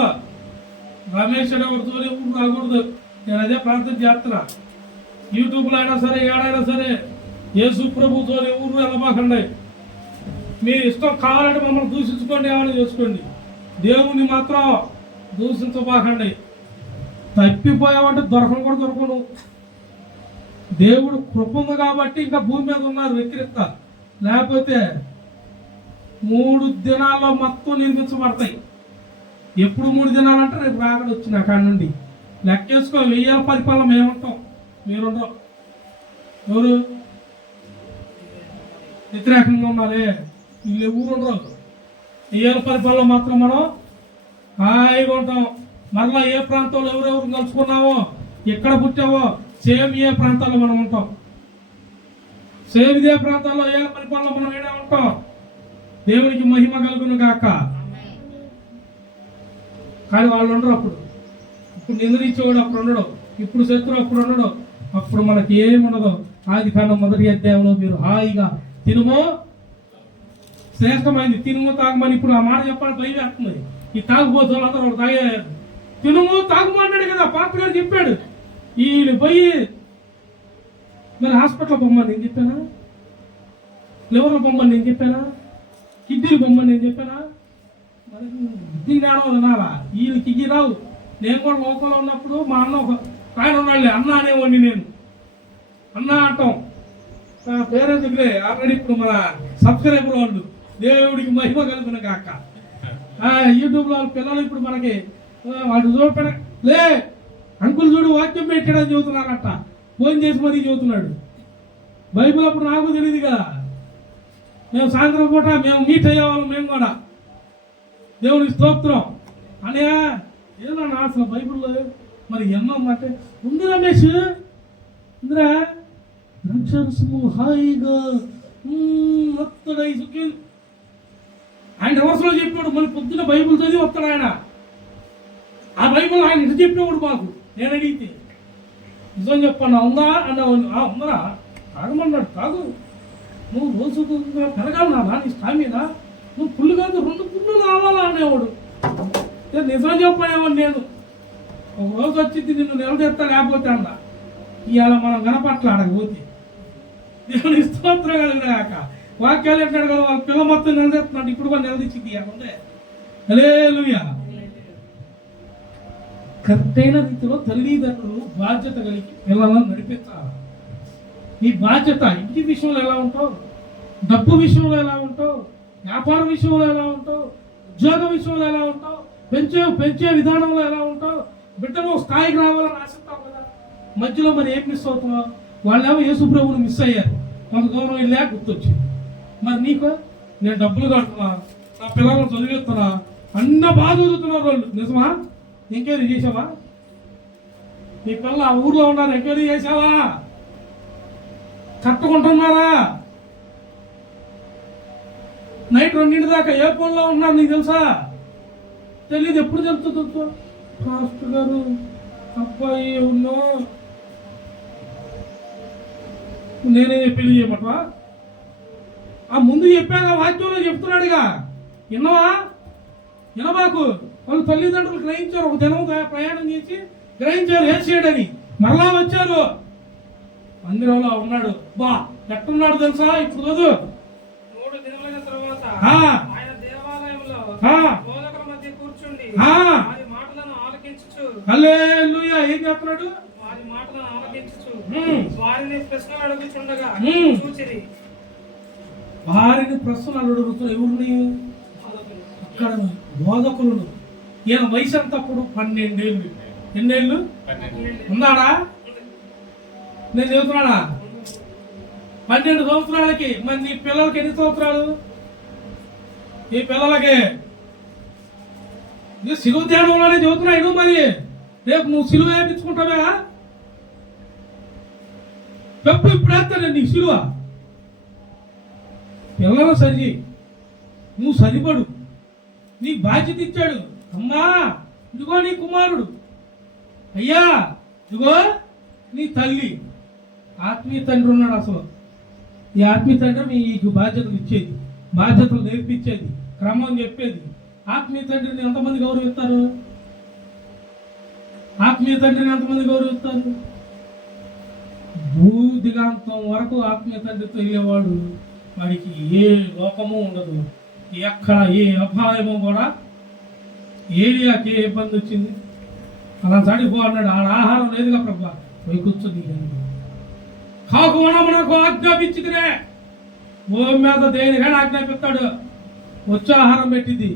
రమేష్ ఎవరితో ఎప్పుడు రాకూడదు. నేను అదే ప్రార్థన చేస్తున్నా. యూట్యూబ్లో అయినా సరే, ఏడైనా సరే, యేసు ప్రభుతో ఎవరు వెళ్ళబాకండి. మీ ఇష్టం కావాలంటే మమ్మల్ని దూషించుకోండి, ఏమైనా చేసుకోండి. దేవుని మాత్రం దూషించబాకండి. తప్పిపోయామంటే దొరకను. దేవుడు కృప ఉంది కాబట్టి ఇంకా భూమి మీద ఉన్నారు వ్యతిరేక్త. లేకపోతే 3 దినాల్లో మొత్తం నిర్మించబడతాయి. ఎప్పుడు 3 దినాలంటే రేపు రాకడ వచ్చిన అక్కడి నుండి లెక్కేసుకో. 1000 పరిపాలన మేముంటాం, మీరుండవు. ఎవరు వ్యతిరేకంగా ఉన్నారే వీళ్ళు ఎవరు ఉండరు. 1000 పరిపాలన మాత్రం మనం హాయిగా ఉంటాం. మరలా ఏ ప్రాంతంలో ఎవరెవరు కలుసుకున్నావో, ఎక్కడ పుట్టావో సేమ్ ఏ ప్రాంతాల్లో మనం ఉంటాం. సేమ్ ఇదే ప్రాంతాల్లో 1000 పరిపాలన మనం ఏడా ఉంటాం. దేవునికి మహిమ కలుగును గాక. కానీ వాళ్ళు ఉండరు అప్పుడు. ఇప్పుడు నిందరించేవాడు అప్పుడు ఉండడు, ఇప్పుడు శత్రువు అప్పుడు ఉండడు. అప్పుడు మనకి ఏముండదు. ఆదికాండం 1వ అధ్యాయంలో మీరు హాయిగా తినుమో శ్రేష్టమైంది, తినుమో తాగమని ఇప్పుడు ఆ మాట చెప్పాలి భయం వేస్తుంది. ఈ తాగుబోతు వాళ్ళందరూ వాళ్ళు తాగారు. తినుమో తాగుమో అన్నాడు కదా, పాస్టర్ గారు చెప్పాడు. వీళ్ళు పోయి మరి హాస్పిటల్ పొమ్మని నేను చెప్పానా, లివర్లో పొమ్మని నేను చెప్పానా, కిడ్నీలు పొమ్మని నేను చెప్పానా? మరి బుద్ధి జ్ఞానం వినాలా. వీళ్ళు కిడ్నీ రావు. నేను కూడా లోకంలో ఉన్నప్పుడు మా అన్న ఒక ఆయన ఉన్నాళ్ళే, అన్న అనేవాడిని. నేను అన్న అంటాం. పేరెందుకులే, ఆల్రెడీ ఇప్పుడు మన సబ్స్క్రైబర్ వాళ్ళు. దేవుడికి మహిమ కలుగున కాక. యూట్యూబ్లో వాళ్ళ పిల్లలు ఇప్పుడు మనకి వాడు చూడ లే అంకుల్ చూడు వాక్యం పెట్టాడని చెబుతున్నారంట. ఫోన్ చేసి మరీ చెబుతున్నాడు. బైబిల్ అప్పుడు నాకు తెలియదు కదా. మేము సాయంత్రం పూట మేము మీట్ అయ్యేవాళ్ళం. మేము కూడా దేవుని స్తోత్రం అనే ఏదో నా అసలు బైబిల్లో మరి ఎన్నో అంటే ఉంది రమేష్ ఇంద్రా ద్రాక్షరసము హాయిగా వస్తాడు. ఆయన రివర్స్లో చెప్పాడు. మళ్ళీ పొద్దున్న బైబిల్ చదివి వస్తాడు ఆయన. ఆ బైబిల్ ఆయన ఇటు చెప్పేవాడు మాకు. నేను అడిగితే నిజం చెప్పన్నా ఉందా అన్నావు. ఉందరా తాగమన్నాడు. తాగు, నువ్వు రోజుకు పెరగాలి నా నీ స్టామినా, నువ్వు పుల్లు కాదు 2 పుల్లు రావాలా అనేవాడు. నిజం చెప్పనేవాడు నేను. ఒక రోజు వచ్చింది నిన్ను నిలదెత్తా లేకపోతే అన్న. ఇవాళ మనం కనపట్ల ఆడకపోతే దేవుని స్తోత్రం కలిగినాక వాక్యాలు ఎట్టాడు కదా, వాళ్ళ పిల్ల మొత్తం నిలదెస్తున్నాడు. ఇప్పుడు కూడా నిలదీచ్చింది ఉందే. హల్లెలూయా. కరెక్టైన రీతిలో తల్లిదండ్రులు బాధ్యత కలిగి పిల్లలను నడిపించాలి. నీ బాధ్యత ఇంటి విషయంలో ఎలా ఉంటావు, డబ్బు విషయంలో ఎలా ఉంటావు, వ్యాపార విషయంలో ఎలా ఉంటావు, ఉద్యోగ విషయంలో ఎలా ఉంటావు, పెంచే విధానంలో ఎలా ఉంటావు. బిడ్డను స్థాయికి రావాలని ఆశిస్తావు కదా, మధ్యలో మరి ఏం మిస్ అవుతున్నావు? వాళ్ళేమో యేసు ప్రభువుని మిస్ అయ్యారు, కొంత దూరం వెళ్ళా గుర్తొచ్చింది. మరి నీకు నేను డబ్బులు కడుతున్నా, నా పిల్లలను చదివిస్తున్నా, అన్న బాగా చదువుతున్నారు వాళ్ళు. నిజమా? ఎంక్వైరీ చేసావా? నీ పిల్లలు ఆ ఊర్లో ఉన్నారు, ఎంక్వైరీ చేసావా? కట్టుకుంటున్నారా? నైట్ 2 దాకా ఏ పనిలో ఉన్నారు నీకు తెలుసా? తెలీదు. ఎప్పుడు తెలుస్తుంది? పాస్టర్ గారు అబ్బాయి ఉన్నో నేనే పెళ్లి చేయమంటవా? ఆ ముందు చెప్పాగా, వాక్యంలో చెప్తున్నాడుగా, విన్నవా? వినబాకు. వాళ్ళు తల్లిదండ్రులు గ్రహించారు. ఒక దినం ప్రయాణం చేసి గ్రహించారు ఏసేయడని. మరలా వచ్చారు, మందిరంలో ఉన్నాడు. బా ఎట్టున్నాడు తెలుసా? ఇప్పుడు కాదు, 3 దినములైన తరువాత ఆయన దేవాలయంలో బోధకుల మధ్య కూర్చుండి వారి మాటలను ఆలకించుచు. హల్లెలూయా. ఏం చెప్తున్నాడు? వారి మాటలను ఆలకించుచు వారిని ప్రశ్నలు అడుగుచుండగా చూచిరి. వారిని ప్రశ్నలు అడుగుతున్న ఎవరిని? అక్కడ బోధకులను. ఈయన వయసు ఎంత అప్పుడు? 12 ఏళ్ళు. ఎన్నేళ్ళు ఉన్నాడా? నేను చెబుతున్నాడా? 12 సంవత్సరాలకి. మరి నీ పిల్లలకి ఎన్ని సంవత్సరాలు? ఈ పిల్లలకి సిలువ ధ్యానంలోనే చెబుతున్నాడు. మరి రేపు నువ్వు సిలువ వేయించుకుంటావా? డబ్బు ఇప్పుడు వేస్తాను నీ సిలువ. పిల్లలు సరి, నువ్వు సరిపడు. నీ బాధ్యత ఇచ్చాడు. అమ్మా ఇదిగో నీ కుమారుడు, అయ్యా ఇదిగో నీ తల్లి. ఆత్మీయ తండ్రి ఉన్నాడు. అసలు ఈ ఆత్మీయ తండ్రి మీకు బాధ్యతలు ఇచ్చేది, బాధ్యతలు నేర్పించేది, క్రమం చెప్పేది. ఆత్మీయ తండ్రిని ఎంతమంది గౌరవిస్తారు? ఆత్మీయ తండ్రిని ఎంతమంది గౌరవిస్తారు? భూదిగాంతం వరకు ఆత్మీయ తండ్రితో వెళ్ళేవాడు, వాడికి ఏ లోపము ఉండదు, ఎక్కడ ఏ అపాయము కూడా. ఏరియాకి ఏ ఇబ్బంది వచ్చింది? అలా చడిపో అన్నాడు. ఆడ ఆహారం లేదుగా ప్రభా, పోయి కూర్చొని కాకు మనకు ఆజ్ఞాపించిదిరే. భూమి మీద దేనికైనా ఆజ్ఞాపిస్తాడు. వచ్చే ఆహారం పెట్టింది.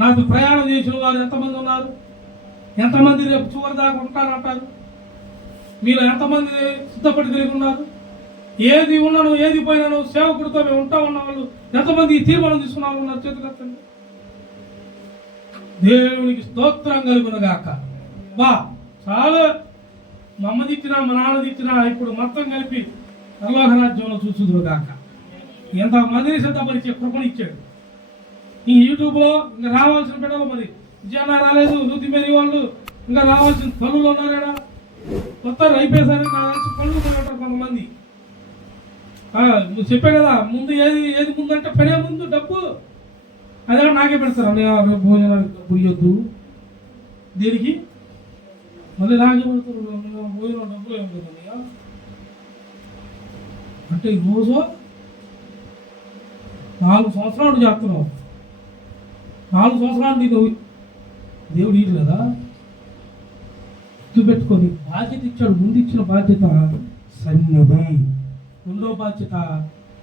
నాకు ప్రయాణం చేసిన వారు ఎంతమంది ఉన్నారు? ఎంతమంది రేపు చివరి దాకా ఉంటారంటారు? మీరు ఎంతమంది సిద్ధపడి తిరిగి ఉన్నారు? ఏది ఉన్నాను ఏది పోయినాను సేవకుడితో మేము ఉంటా ఉన్న వాళ్ళు ఎంతమంది ఈ తీర్మానం తీసుకున్న వాళ్ళు ఉన్నారు? చేతులెత్తండి. దేవునికి స్తోత్రం కలుగునుగాక. బా చాలు. మా అమ్మ తిట్టినా మా నాన్న తిట్టినా ఇప్పుడు మొత్తం కలిపి పరలోక రాజ్యంలో చూసుదురుగాక. ఎంతమందిని సిద్ధపరిచే కృపనిచ్చాడు. ఈ యూట్యూబ్లో ఇంకా రావాల్సిన బిడ్డలు మరి విజయన రాలేదు, నూతి మేరీ వాళ్ళు ఇంకా రావాల్సిన పనులు ఉన్నారా? కొత్త అయిపోయేసరి నా తెలిసి పనులు కొనటారు కొంతమంది. నువ్వు చెప్పే కదా, ముందు ఏది ముందంటే పనే ముందు డబ్బు. అదే నాకే పెడతారు. రేపు భోజనానికి డబ్బులు ఇవ్వద్దు. దేనికి? మళ్ళీ నాకే పెడతారు. భోజనం డబ్బులు ఏమి అంటే ఈరోజు 4 సంవత్సరాలు చేస్తున్నావు. 4 సంవత్సరాలు నీకు దేవుడు ఇయ్యడు కదా. పెట్టుకొని బాధ్యత ఇచ్చాడు. ముందు ఇచ్చిన బాధ్యత సన్నిధి, 2వ బాధ్యత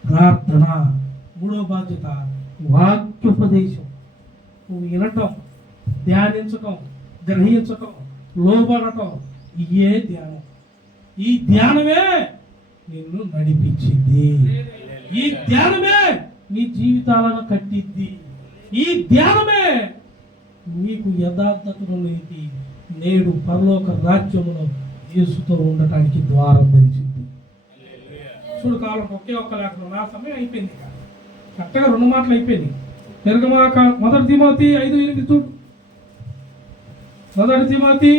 ప్రార్థన, 3వ బాధ్యత వాక్యోపదేశం. నువ్వు వినటం, ధ్యానించటం, గ్రహించటం, లోబడటం, ఇయే ధ్యానం. ఈ ధ్యానమే నిన్ను నడిపించింది. ఈ ధ్యానమే నీ జీవితాలను కట్టింది. ఈ ధ్యానమే నీకు యథార్థతను లేని నేడు పరలోక రాజ్యములో యేసుతో ఉండటానికి ద్వారం తెరిచింది. చూడు, కాలం ఒకే ఒక్క లేఖనం. నా సమయం అయిపోయింది. కరెక్ట్గా 2 మాటలు అయిపోయింది. తిరగమాక 1 తిమోతి 5:8 చూడు. మొదటి తిమోతి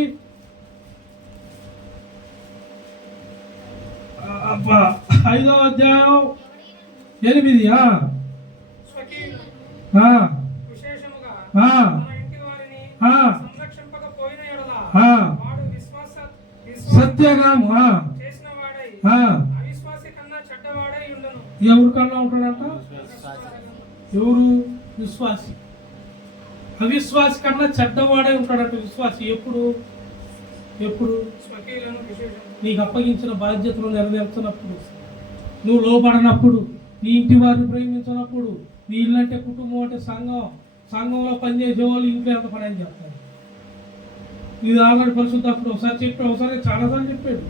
5వ అధ్యాయం 8. స్వకీయులు ఆ, విశేషముగా ఆ, తన ఇంటి వారిని ఆ, సంరక్షింపకపోయిన యెడల ఆ. వాడు సత్యగాము చేసిన వాడై అవిశ్వాసి కన్నా చెడ్డవాడై ఉండును. ఎవరి కన్నా ఉంటాడంట? ఎవరు? విశ్వాసి. అవిశ్వాసి కన్నా చెడ్డవాడే ఉంటాడంట విశ్వాసి. ఎప్పుడు ఎప్పుడు? స్వకీయులను విశేషం నీకు అప్పగించిన బాధ్యతలు నెరవేర్చినప్పుడు, నువ్వు లోపడినప్పుడు, నీ ఇంటి వారిని ప్రేమించినప్పుడు, నీ ఇల్లు అంటే కుటుంబం అంటే సంఘం, సంఘంలో పనిచేసే వాళ్ళు ఇంట్లో ఎంత పని అని చెప్తారు. ఇది ఆల్రెడీ పరిశుద్ధప్పుడు ఒకసారి చెప్పాడు, ఒకసారి చాలాసార్లు చెప్పాడు.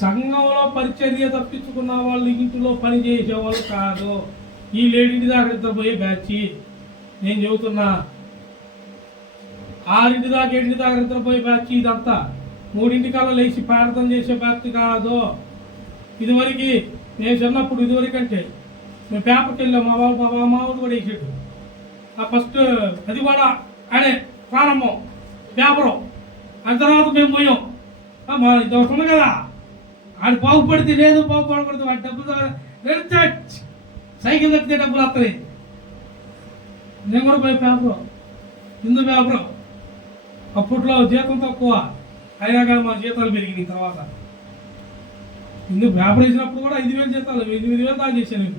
సంఘంలో పరిచర్య తప్పించుకున్న వాళ్ళు ఇంటిలో పని చేసేవాళ్ళు కాదు. ఈ లేడీని దాకా ఇద్దరు పోయే బ్యాచి నేను చెబుతున్నా. 6 దాకా 7 దాకా ఇద్దరు పోయే బ్యాచ్ ఇదంతా. 3 లేచి ప్రార్థన చేసే బ్యాచ్ కాదు. ఇదివరకు నేను చిన్నప్పుడు ఇదివరకు అంటే మేము పేపర్కి వెళ్ళాం. మా మామూలు కూడా వేసాడు. ఆ ఫస్ట్ అది కూడా అడే ప్రారంభం పేపరు. ఆ తర్వాత మేము పోయాం. మా ఇది ఉంది కదా, ఆడు బాగుపడితే లేదు, బాగుపడకూడదు, వాడి డబ్బులు సైకిల్ తప్పితే డబ్బులు వస్తాయి. నేను కూడా పోయి పేపరు, హిందూ పేపరు. అప్పట్లో జీతం తక్కువ అయినా కానీ మా జీతాలు పెరిగినాయి. తర్వాత హిందూ పేపర్ వేసినప్పుడు కూడా 5,000 జీతాలు, 8,000 దాకా చేశాను నేను.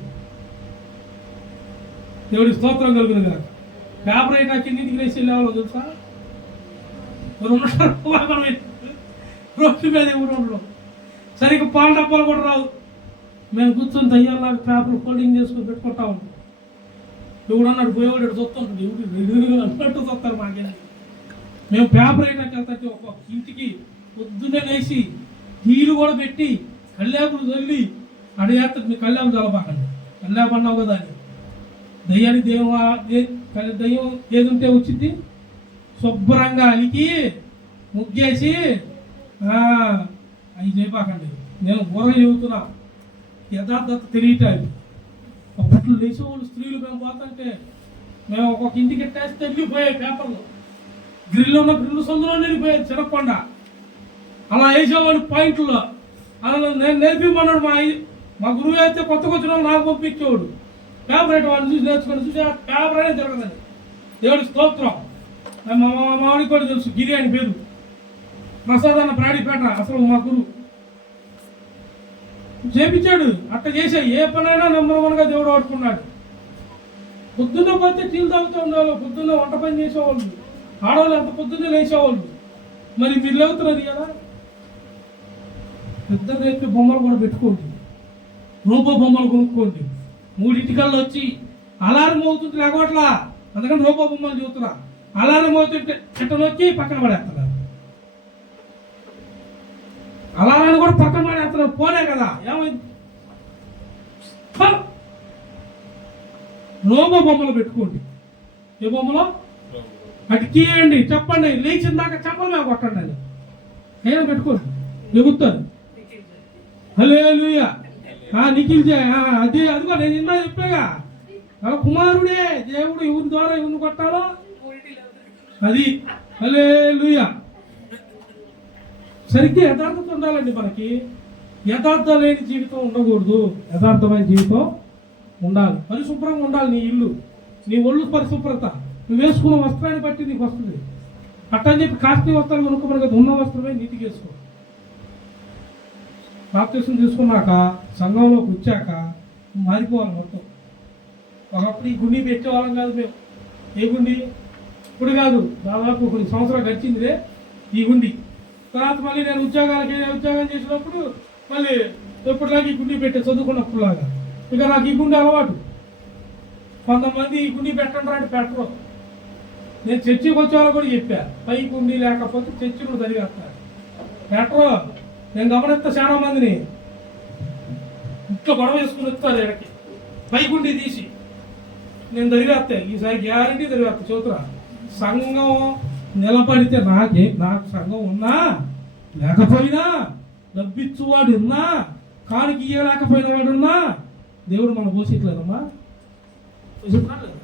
దేవుడి స్తోత్రం కలుగుతుంది కదా. పేపర్ అయితే నాకు ఎన్నింటికి వేసి వెళ్ళేవాళ్ళు తెలుసా? 2 రోడ్డు మీద ఎవరు ఉండడం, సరిగ్గా పాల డబ్బాలు కూడా రావు. మేము కూర్చొని దయ్యాలాగా పేపర్ ఫోల్డింగ్ చేసుకొని పెట్టుకుంటా ఉంటాం. ఎవడు అన్నాడు పోయేవాడు చూస్తుంటాడు, ఎవడు అన్నట్టు చూస్తారు మాకేం. మేము పేపర్ అయినాక వెళ్తే ఒక ఇంటికి పొద్దున్నే వేసి నీళ్ళు కూడా పెట్టి కల్లాపులు చల్లి అడిగేస్తే మీ కల్లాపు చల్లబాకండి. కల్లాపు అన్నావు కదా అని. దయ్యాన్ని దయ్యం ఏది ఉంటే వచ్చింది, శుభ్రంగా అలికి ముగ్గేసి అవి చేయబాకండి. నేను ఊరగా చెబుతున్నా, యథార్థత తెలియటాలి. అప్పట్లో లేచేవాళ్ళు స్త్రీలు మేము పోతుంటే మేము ఒక్కొక్క ఇంటికి ఎట్టేస్తే వెళ్ళిపోయాయి పేపర్లు. గ్రిల్ ఉన్న గ్రిల్ సందులో వెళ్ళిపోయాయి చిరక్కుండా. అలా వేసేవాడు పాయింట్లో. అలా నేను నేర్పిమన్నాడు మా గురువు అయితే కొత్తగా వచ్చిన వాళ్ళు నాకు పంపించేవాడు. పేపర్ అయితే వాళ్ళు చూసి నేర్చుకొని చూసి ఆ పేపర్ అనేది జరగదండి. దేవుడి స్తోత్రం. మా మామిడికి కూడా తెలుసు, గిరి అని పేరు, ప్రసాద్ అన్న ప్రాణిపేట. అసలు మా గురువు చేపించాడు. అట్లా చేసే ఏ పనైనా నెంబర్ 1గా దేవుడు ఆడుకున్నాడు. పొద్దున్న పోతే టీలు తాగుతూ ఉండేవాళ్ళు, పొద్దున్న వంట పని చేసేవాళ్ళు, ఆడవాళ్ళు అంత పొద్దున్నే లేచేవాళ్ళు. మరి మీరు లేవుతున్నది కదా. పెద్ద రేపు బొమ్మలు కూడా పెట్టుకోండి, రూప బొమ్మలు కొనుక్కోండి. 3 వచ్చి అలారం అవుతుంది లేకపోట్లా, అందుకని రూప బొమ్మలు చూస్తున్నా. అలారం అవుతుంటే చెట్టు నొక్కి పక్కన పడేస్తున్నారు. అలారాన్ని కూడా పక్కన పడేస్తున్నారు. పోనే కదా, ఏమైంది? రూప బొమ్మలు పెట్టుకోండి. ఏ బొమ్మలో అటు తీయండి, చెప్పండి, లేచిన దాకా చెప్పలు మేము కొట్టండి. అది ఏదో పెట్టుకోండి, చెబుతాను. హల్లెలూయా. నిఖిల్ అదే అదిగో నేను నిన్న చెప్పాగా, అలా కుమారుడే దేవుడు ఎవరి ద్వారా ఎవరిని కొట్టాలో అది. హల్లెలూయా. సరిగ్గా యథార్థత ఉండాలండి మనకి. యథార్థం లేని జీవితం ఉండకూడదు, యథార్థమైన జీవితం ఉండాలి. పరిశుభ్రంగా ఉండాలి నీ ఇల్లు, నీ ఒళ్ళు పరిశుభ్రత. నువ్వు వేసుకున్న వస్త్రాన్ని బట్టి నీకు వస్తుంది. అట్టని చెప్పి కాస్ట్లీ వస్త్రాలు కొనుక్కోమని కదా, ఉన్న వస్త్రమే నీటికి వేసుకో. బాప్తిసం తీసుకున్నాక సంఘంలోకి వచ్చాక మారిపోవాలి మొత్తం. ఒకప్పుడు ఈ గుండి పెట్టేవాళ్ళం కాదు మేము. ఏ గుండి? ఇప్పుడు కాదు, దాదాపు కొన్ని సంవత్సరాలు గడిచిందిలే ఈ గుండి. తర్వాత మళ్ళీ నేను ఉద్యోగం చేసినప్పుడు మళ్ళీ ఎప్పటిలాగా ఈ గుండి పెట్టే, చదువుకున్నప్పుడులాగా. ఇక నాకు ఈ గుండి అలవాటు. కొంతమంది ఈ గుండి పెట్టండి అంటే పెట్టరు. నేను చర్చికి వచ్చే వాళ్ళు కూడా చెప్పా, పై గుండి లేకపోతే చర్చి కూడా జరిగేస్తారు. పెట్టరు. నేను గమనిస్తా చాలా మందిని ఇంట్లో గొడవ వేసుకుని వస్తారు ఎడకి, పై గుండి తీసి. నేను జరిగేస్తా, ఈసారి గ్యారంటీ జరిగేస్తా. చూతురా, సంఘం నిలబడితే నాకు సంఘం ఉన్నా లేకపోయినా, డబ్బిచ్చువాడు ఉన్నా కానికి ఇయ్యలేకపోయిన వాడు ఉన్నా, దేవుడు మనం పోసిట్లేదమ్మా. పోసిట్లా లేదు.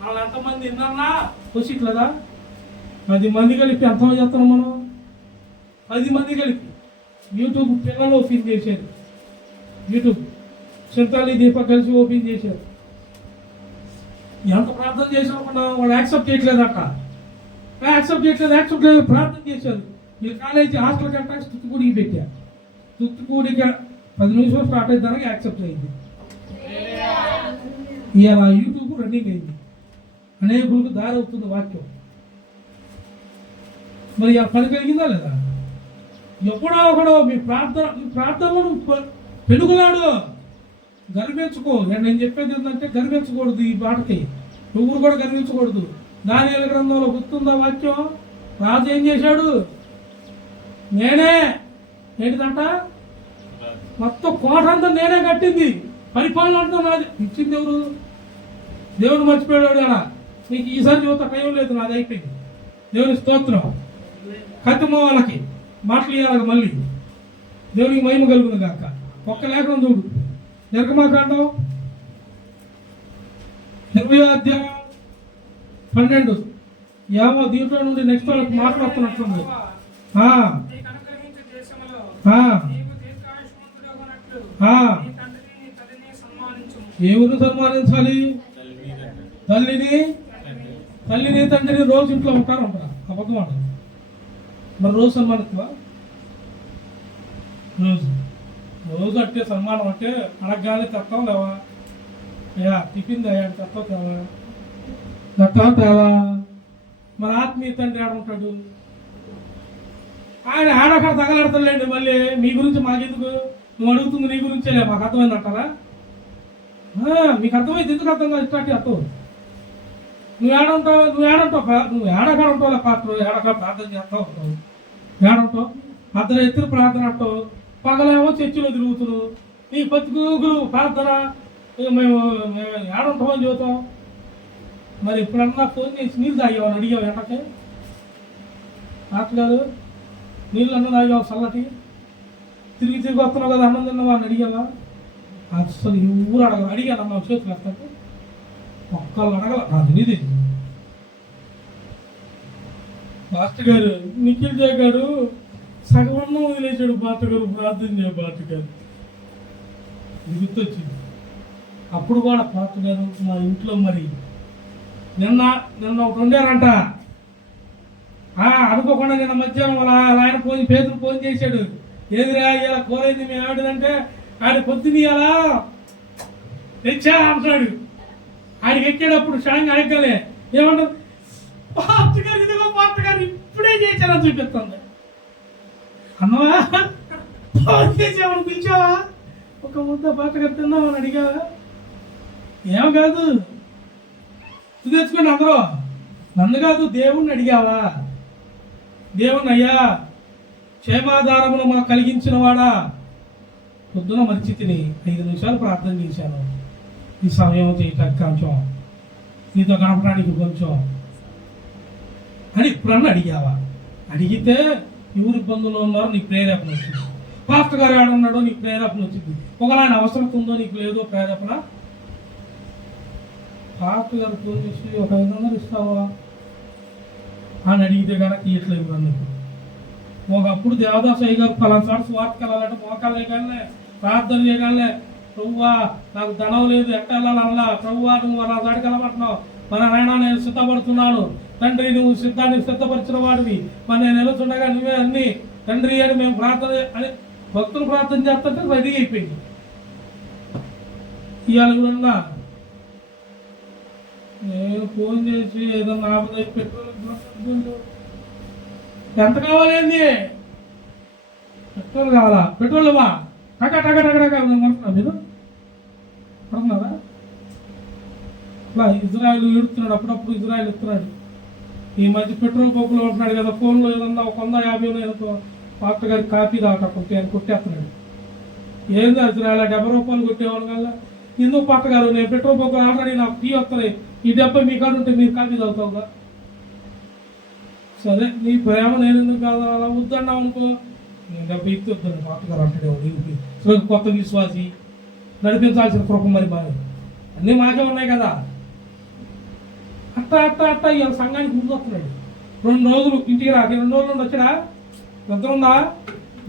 వాళ్ళు ఎంతమంది విన్నా పోసిట్లేదా? 10 మంది కలిపి ఎంత చేస్తున్నాం మనం? 10 మంది కలిపి యూట్యూబ్ ఛానల్ ఓపెన్ చేశారు. యూట్యూబ్ చింతాలి దీపక్ కలిసి ఓపెన్ చేశారు. ఎంత ప్రార్థన చేసామన్నా వాళ్ళు యాక్సెప్ట్ చేయట్లేదట. యాక్సెప్ట్ చేయట్లేదు ప్రార్థన చేశారు. ఈ కాలేజీ హాస్టల్ కంటే తుత్తుకూడికి పెట్టా. తుత్తుకూడికి 10 నిమిషాలు స్టార్ట్ అయిన యాక్సెప్ట్ అయింది. ఇలా యూట్యూబ్ రన్నింగ్ అయింది. అనేకులకు దారి అవుతుంది వాక్యం. మరి ఇలా పని కలిగిందా లేదా? ఎప్పుడో ఒకడో మీ ప్రార్థనలో పెనుగులాడు. గర్వించుకో. నేను చెప్పేది ఏంటంటే గర్వించకూడదు. ఈ మాటకి నువ్వు కూడా గర్వించకూడదు. దానియేలు గ్రంథంలో గుర్తుందా వాక్యం? రాజు ఏం చేశాడు? నేనే ఏంటిదంట మొత్తం కోట అంతా నేనే కట్టింది, పరిపాలన అంతా నాది. ఇచ్చింది ఎవరు? దేవుడు మర్చిపోయాడు. అలా నీకు ఈసారి యువత భయం లేదు, నాది అయిపోయింది. దేవుని స్తోత్రం. కతిమ వాళ్ళకి మాటలు ఇవ్వాలి. మళ్ళీ దేవునికి మహిమ కలుగుతుంది కాక. ఒక్క లేఖనం చూడు, నిర్గమాకాండం 20:12. ఏమో దీంట్లో నుండి నెక్స్ట్ వాళ్ళకి మాట్లాడుతున్నట్టుంది. నీకు అనుగ్రహించే దేశములో నీకు దీర్ఘాయుష్మంతుడగునట్లు నీ తండ్రిని నీ తల్లిని సన్మానించుము. ఎవరు సన్మానించాలి? తల్లిని తండ్రిని. రోజు ఇంట్లో ఉంటారా? అబద్ధం అంటారు. మరి రోజు సన్మానిస్తావా? రోజు అంటే సన్మానం అంటే అడగగానే తెస్తాం లేవా? అయ్యా టిఫిన్ అయ్యా తెస్తావు తేవా? మరి ఆత్మీయ తండ్రి ఆడుంటాడు. ఆయన ఆడక్కడ తగలాడతాడులేండి. మళ్ళీ మీ గురించి మాకెందుకు? నువ్వు అడుగుతుంది నీ గురించేలే, మాకు అర్థమైంది అంటారా? మీకు అర్థమైంది. ఎందుకు అర్థం కాదు? ఇట్లాంటి అర్థం. నువ్వు ఏడంటావు? నువ్వు ఏడకాడ ఉంటావు. పాత్ర ఏడకాడ ప్రార్థన చేస్తావు ఉంటావు. ఏడంటావు? అర్ధరాత్రి ప్రార్థన అంటావు. పగలేమో చర్చిలో తిరుగుతున్నావు. నీ బతుకులు ప్రార్థన మేము ఏడుంటామని చెబుతాం. మరి ఎప్పుడన్నా ఫోన్ చేసి నీళ్ళు తాగేవాళ్ళు అడిగావు ఎండకి? గారు నీళ్ళు అన్న తాగేవా? చల్లటి తిరిగి వస్తున్నావు కదా, అన్నం తిన్నావా అని అడిగావా? అసలు ఊరు అడిగాను అన్న చేతులు ఎత్తాక ఒక్కళ్ళు అడగల. అది నీది. మాస్టర్ గారు నిఖిల్ జయ గారు సగం వదిలేసాడు. బాట గారు ప్రార్థన చేయ బాట గారు గుర్తొచ్చింది. అప్పుడు కూడా పాత గారు మా ఇంట్లో మరి నిన్న ఒకటి ఉండారంట. అనుకోకుండా నిన్న మధ్యాహ్నం ఆయన పేదలు ఫోన్ చేశాడు. ఏదిరా ఇలా కోరైంది మీ ఆవిడంటే ఆయన పొద్దునియాలా తెచ్చా అంటున్నాడు. ఆయనకి ఎక్కేటప్పుడు షాంగ్ అడగలే ఏమంటారు? పాత గారు ఇదిగో పాత గారు ఇప్పుడే చేశారని చూపిస్తుంది. అన్నవా ఫోన్ చేసామని పిలిచావా? ఒక ముద్ద పాత గారు తిన్నామని అడిగావా? ఏం కాదు తెచ్చుకోండి అందరూ. నన్ను కాదు దేవుణ్ణి అడిగావా? దేవుణ్ణి అయ్యా క్షేమాధారమును మాకు కలిగించిన వాడా, పొద్దున మరిచి తిని 5 నిమిషాలు ప్రార్థన చేశాను. ఈ సమయం చేయటానికి కొంచెం నీతో గడపడానికి కొంచెం అని ఇప్పుడన్నా అడిగావా? అడిగితే ఎవరు ఇబ్బందుల్లో ఉన్నారో నీకు ప్రేరేపణ వచ్చింది. పాస్టర్ గారు ఏడున్నాడో నీకు ప్రేరేపణ వచ్చింది. ఒకవేళ ఆయన అవసరం ఉందో నీకు లేదో ప్రేరేపణ. పాస్టర్ గారు ఫోన్ చేసి ఒక 500 ఇస్తావా అని అడిగితే కనుక ఇట్లేదు నీకు. ఒకప్పుడు దేవదాస్ అయ్య గారు పలాసారి స్వార్థకి వెళ్ళాలంటే మోకాలు వేయగానే ప్రార్థన చేయగానే ప్రభువా నాకు ధనం లేదు ఎక్కడ వెళ్ళాలి అలా, ప్రభువా నువ్వు అలా దాడికి వెళ్ళమంటున్నావు, మన నాయన నేను సిద్ధపడుతున్నాను తండ్రి, నువ్వు సిద్ధాన్ని సిద్ధపరిచిన వాడివి, మరి నేను వెళ్తుండగా నువ్వే అన్ని తండ్రి అని మేము ప్రార్థన అని భక్తులు ప్రార్థన చేస్తుంటే రెడీ అయిపోయింది. ఇవాళ కూడా నేను ఫోన్ చేసి ఏదన్నా ఆపద పెట్రోల్ ఎంత కావాలేంది? పెట్రోల్ కావాలా? పెట్రోల్ ఇవ్వా టక టక టక టక అనుకుంటున్నా. మీరు పడుతున్నారా? అలా ఇజ్రాయెల్ ఎడుతున్నాడు, అప్పుడప్పుడు ఇజ్రాయెల్ ఎత్తున్నాడు. ఈ మధ్య పెట్రోల్ పంపులో ఉంటున్నాడు కదా, ఫోన్లో ఏదన్నా 150 ఏదో పాస్టర్ గారికి కాపీ దాకా ఆయన కొట్టేస్తున్నాడు. ఏందో ఇజ్రాయల్ 70 రూపాయలు కొట్టేవాళ్ళు కదా. ఎందుకు పాస్టర్ గారు నేను పెట్రోల్ పంపు ఆల్రెడీ నాకు టీ వస్తున్నాయి, ఈ 70 మీ కాడ ఉంటే మీరు కాపీ తాగుతావుగా. సరే నీ ప్రేమ నేను ఎందుకు కాదు అలా వద్దన్నావు అనుకో, నేను 70 ఇస్తే వద్దాను పాస్టర్ గారు అంటాడు. కొత్త విశ్వాసి నడిపించాల్సిన కృప మరి బాగా అన్నీ మాకే ఉన్నాయి కదా. అట్ట ఇవాళ సంఘానికి ముందు వస్తున్నాడు. 2 రోజులు ఇంటికి రాక 2 రోజులు నుండి వచ్చాడా? నిద్ర ఉందా?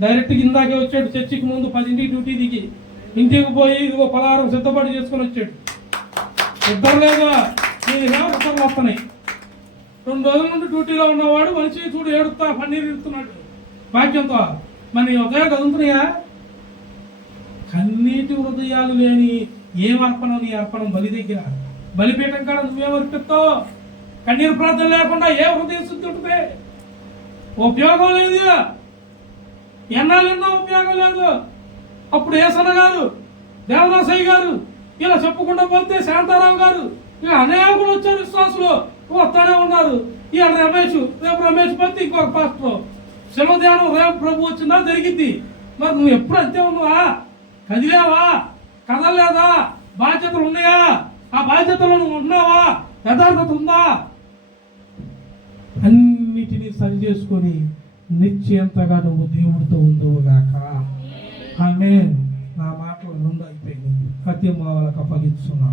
డైరెక్ట్గా ఇందాకే వచ్చాడు, చర్చికి ముందు 10ంటికి డ్యూటీ దిగి ఇంటికి పోయి ఇదిగో పలహారం సిద్ధపడి చేసుకొని వచ్చాడు. నిద్ర లేదా? నేను నిద్రలు వస్తున్నాయి. 2 రోజుల నుండి డ్యూటీలో ఉన్నవాడు మనిషి చూడు ఏడుస్తా పన్నీరు ఇస్తున్నాడు భాగ్యంతో. మరి ఒకే కదులుతున్నాయా? కన్నీటి హృదయాలు లేని ఏం అర్పణం నీ అర్పణం బలి దగ్గర? బలిపీఠం కాడ నువ్వేం అర్పిస్తావు? కన్నీరు ప్రార్థన లేకుండా ఏ హృదయ శుద్ధి ఉంటుంది? ఉపయోగం లేదు. ఎన్నాళ్ళన్నా ఉపయోగం లేదు. అప్పుడు ఏసన్న గారు, దేవదాసయ్య గారు ఇలా చెప్పుకుంటూ పోతే శాంతారావు గారు ఇలా అనేకులు వచ్చారు, విశ్వాసులు వస్తానే ఉన్నారు. ఇవాళ రమేష్, రేపు రమేష్ పోతే ఇంకొక పాస్టర్, శివధ్యానం రేపు ప్రభు వచ్చిందా జరిగింది. మరి నువ్వు ఎప్పుడు అంతే ఉన్నావా? కదిలేవా? కదలేదా? బాధ్యతలు ఉన్నాయా? ఆ బాధ్యతలో నువ్వు ఉన్నావా? యథార్థత ఉందా? అన్నిటినీ సరి చేసుకొని నిశ్చయంతగా నువ్వు దేవుడితో ఉందవుగాక. ఆమేన్. నా మాటలు 2 అయిపోయింది. సత్యం వాళ్ళకి అప్పగిస్తున్నాను.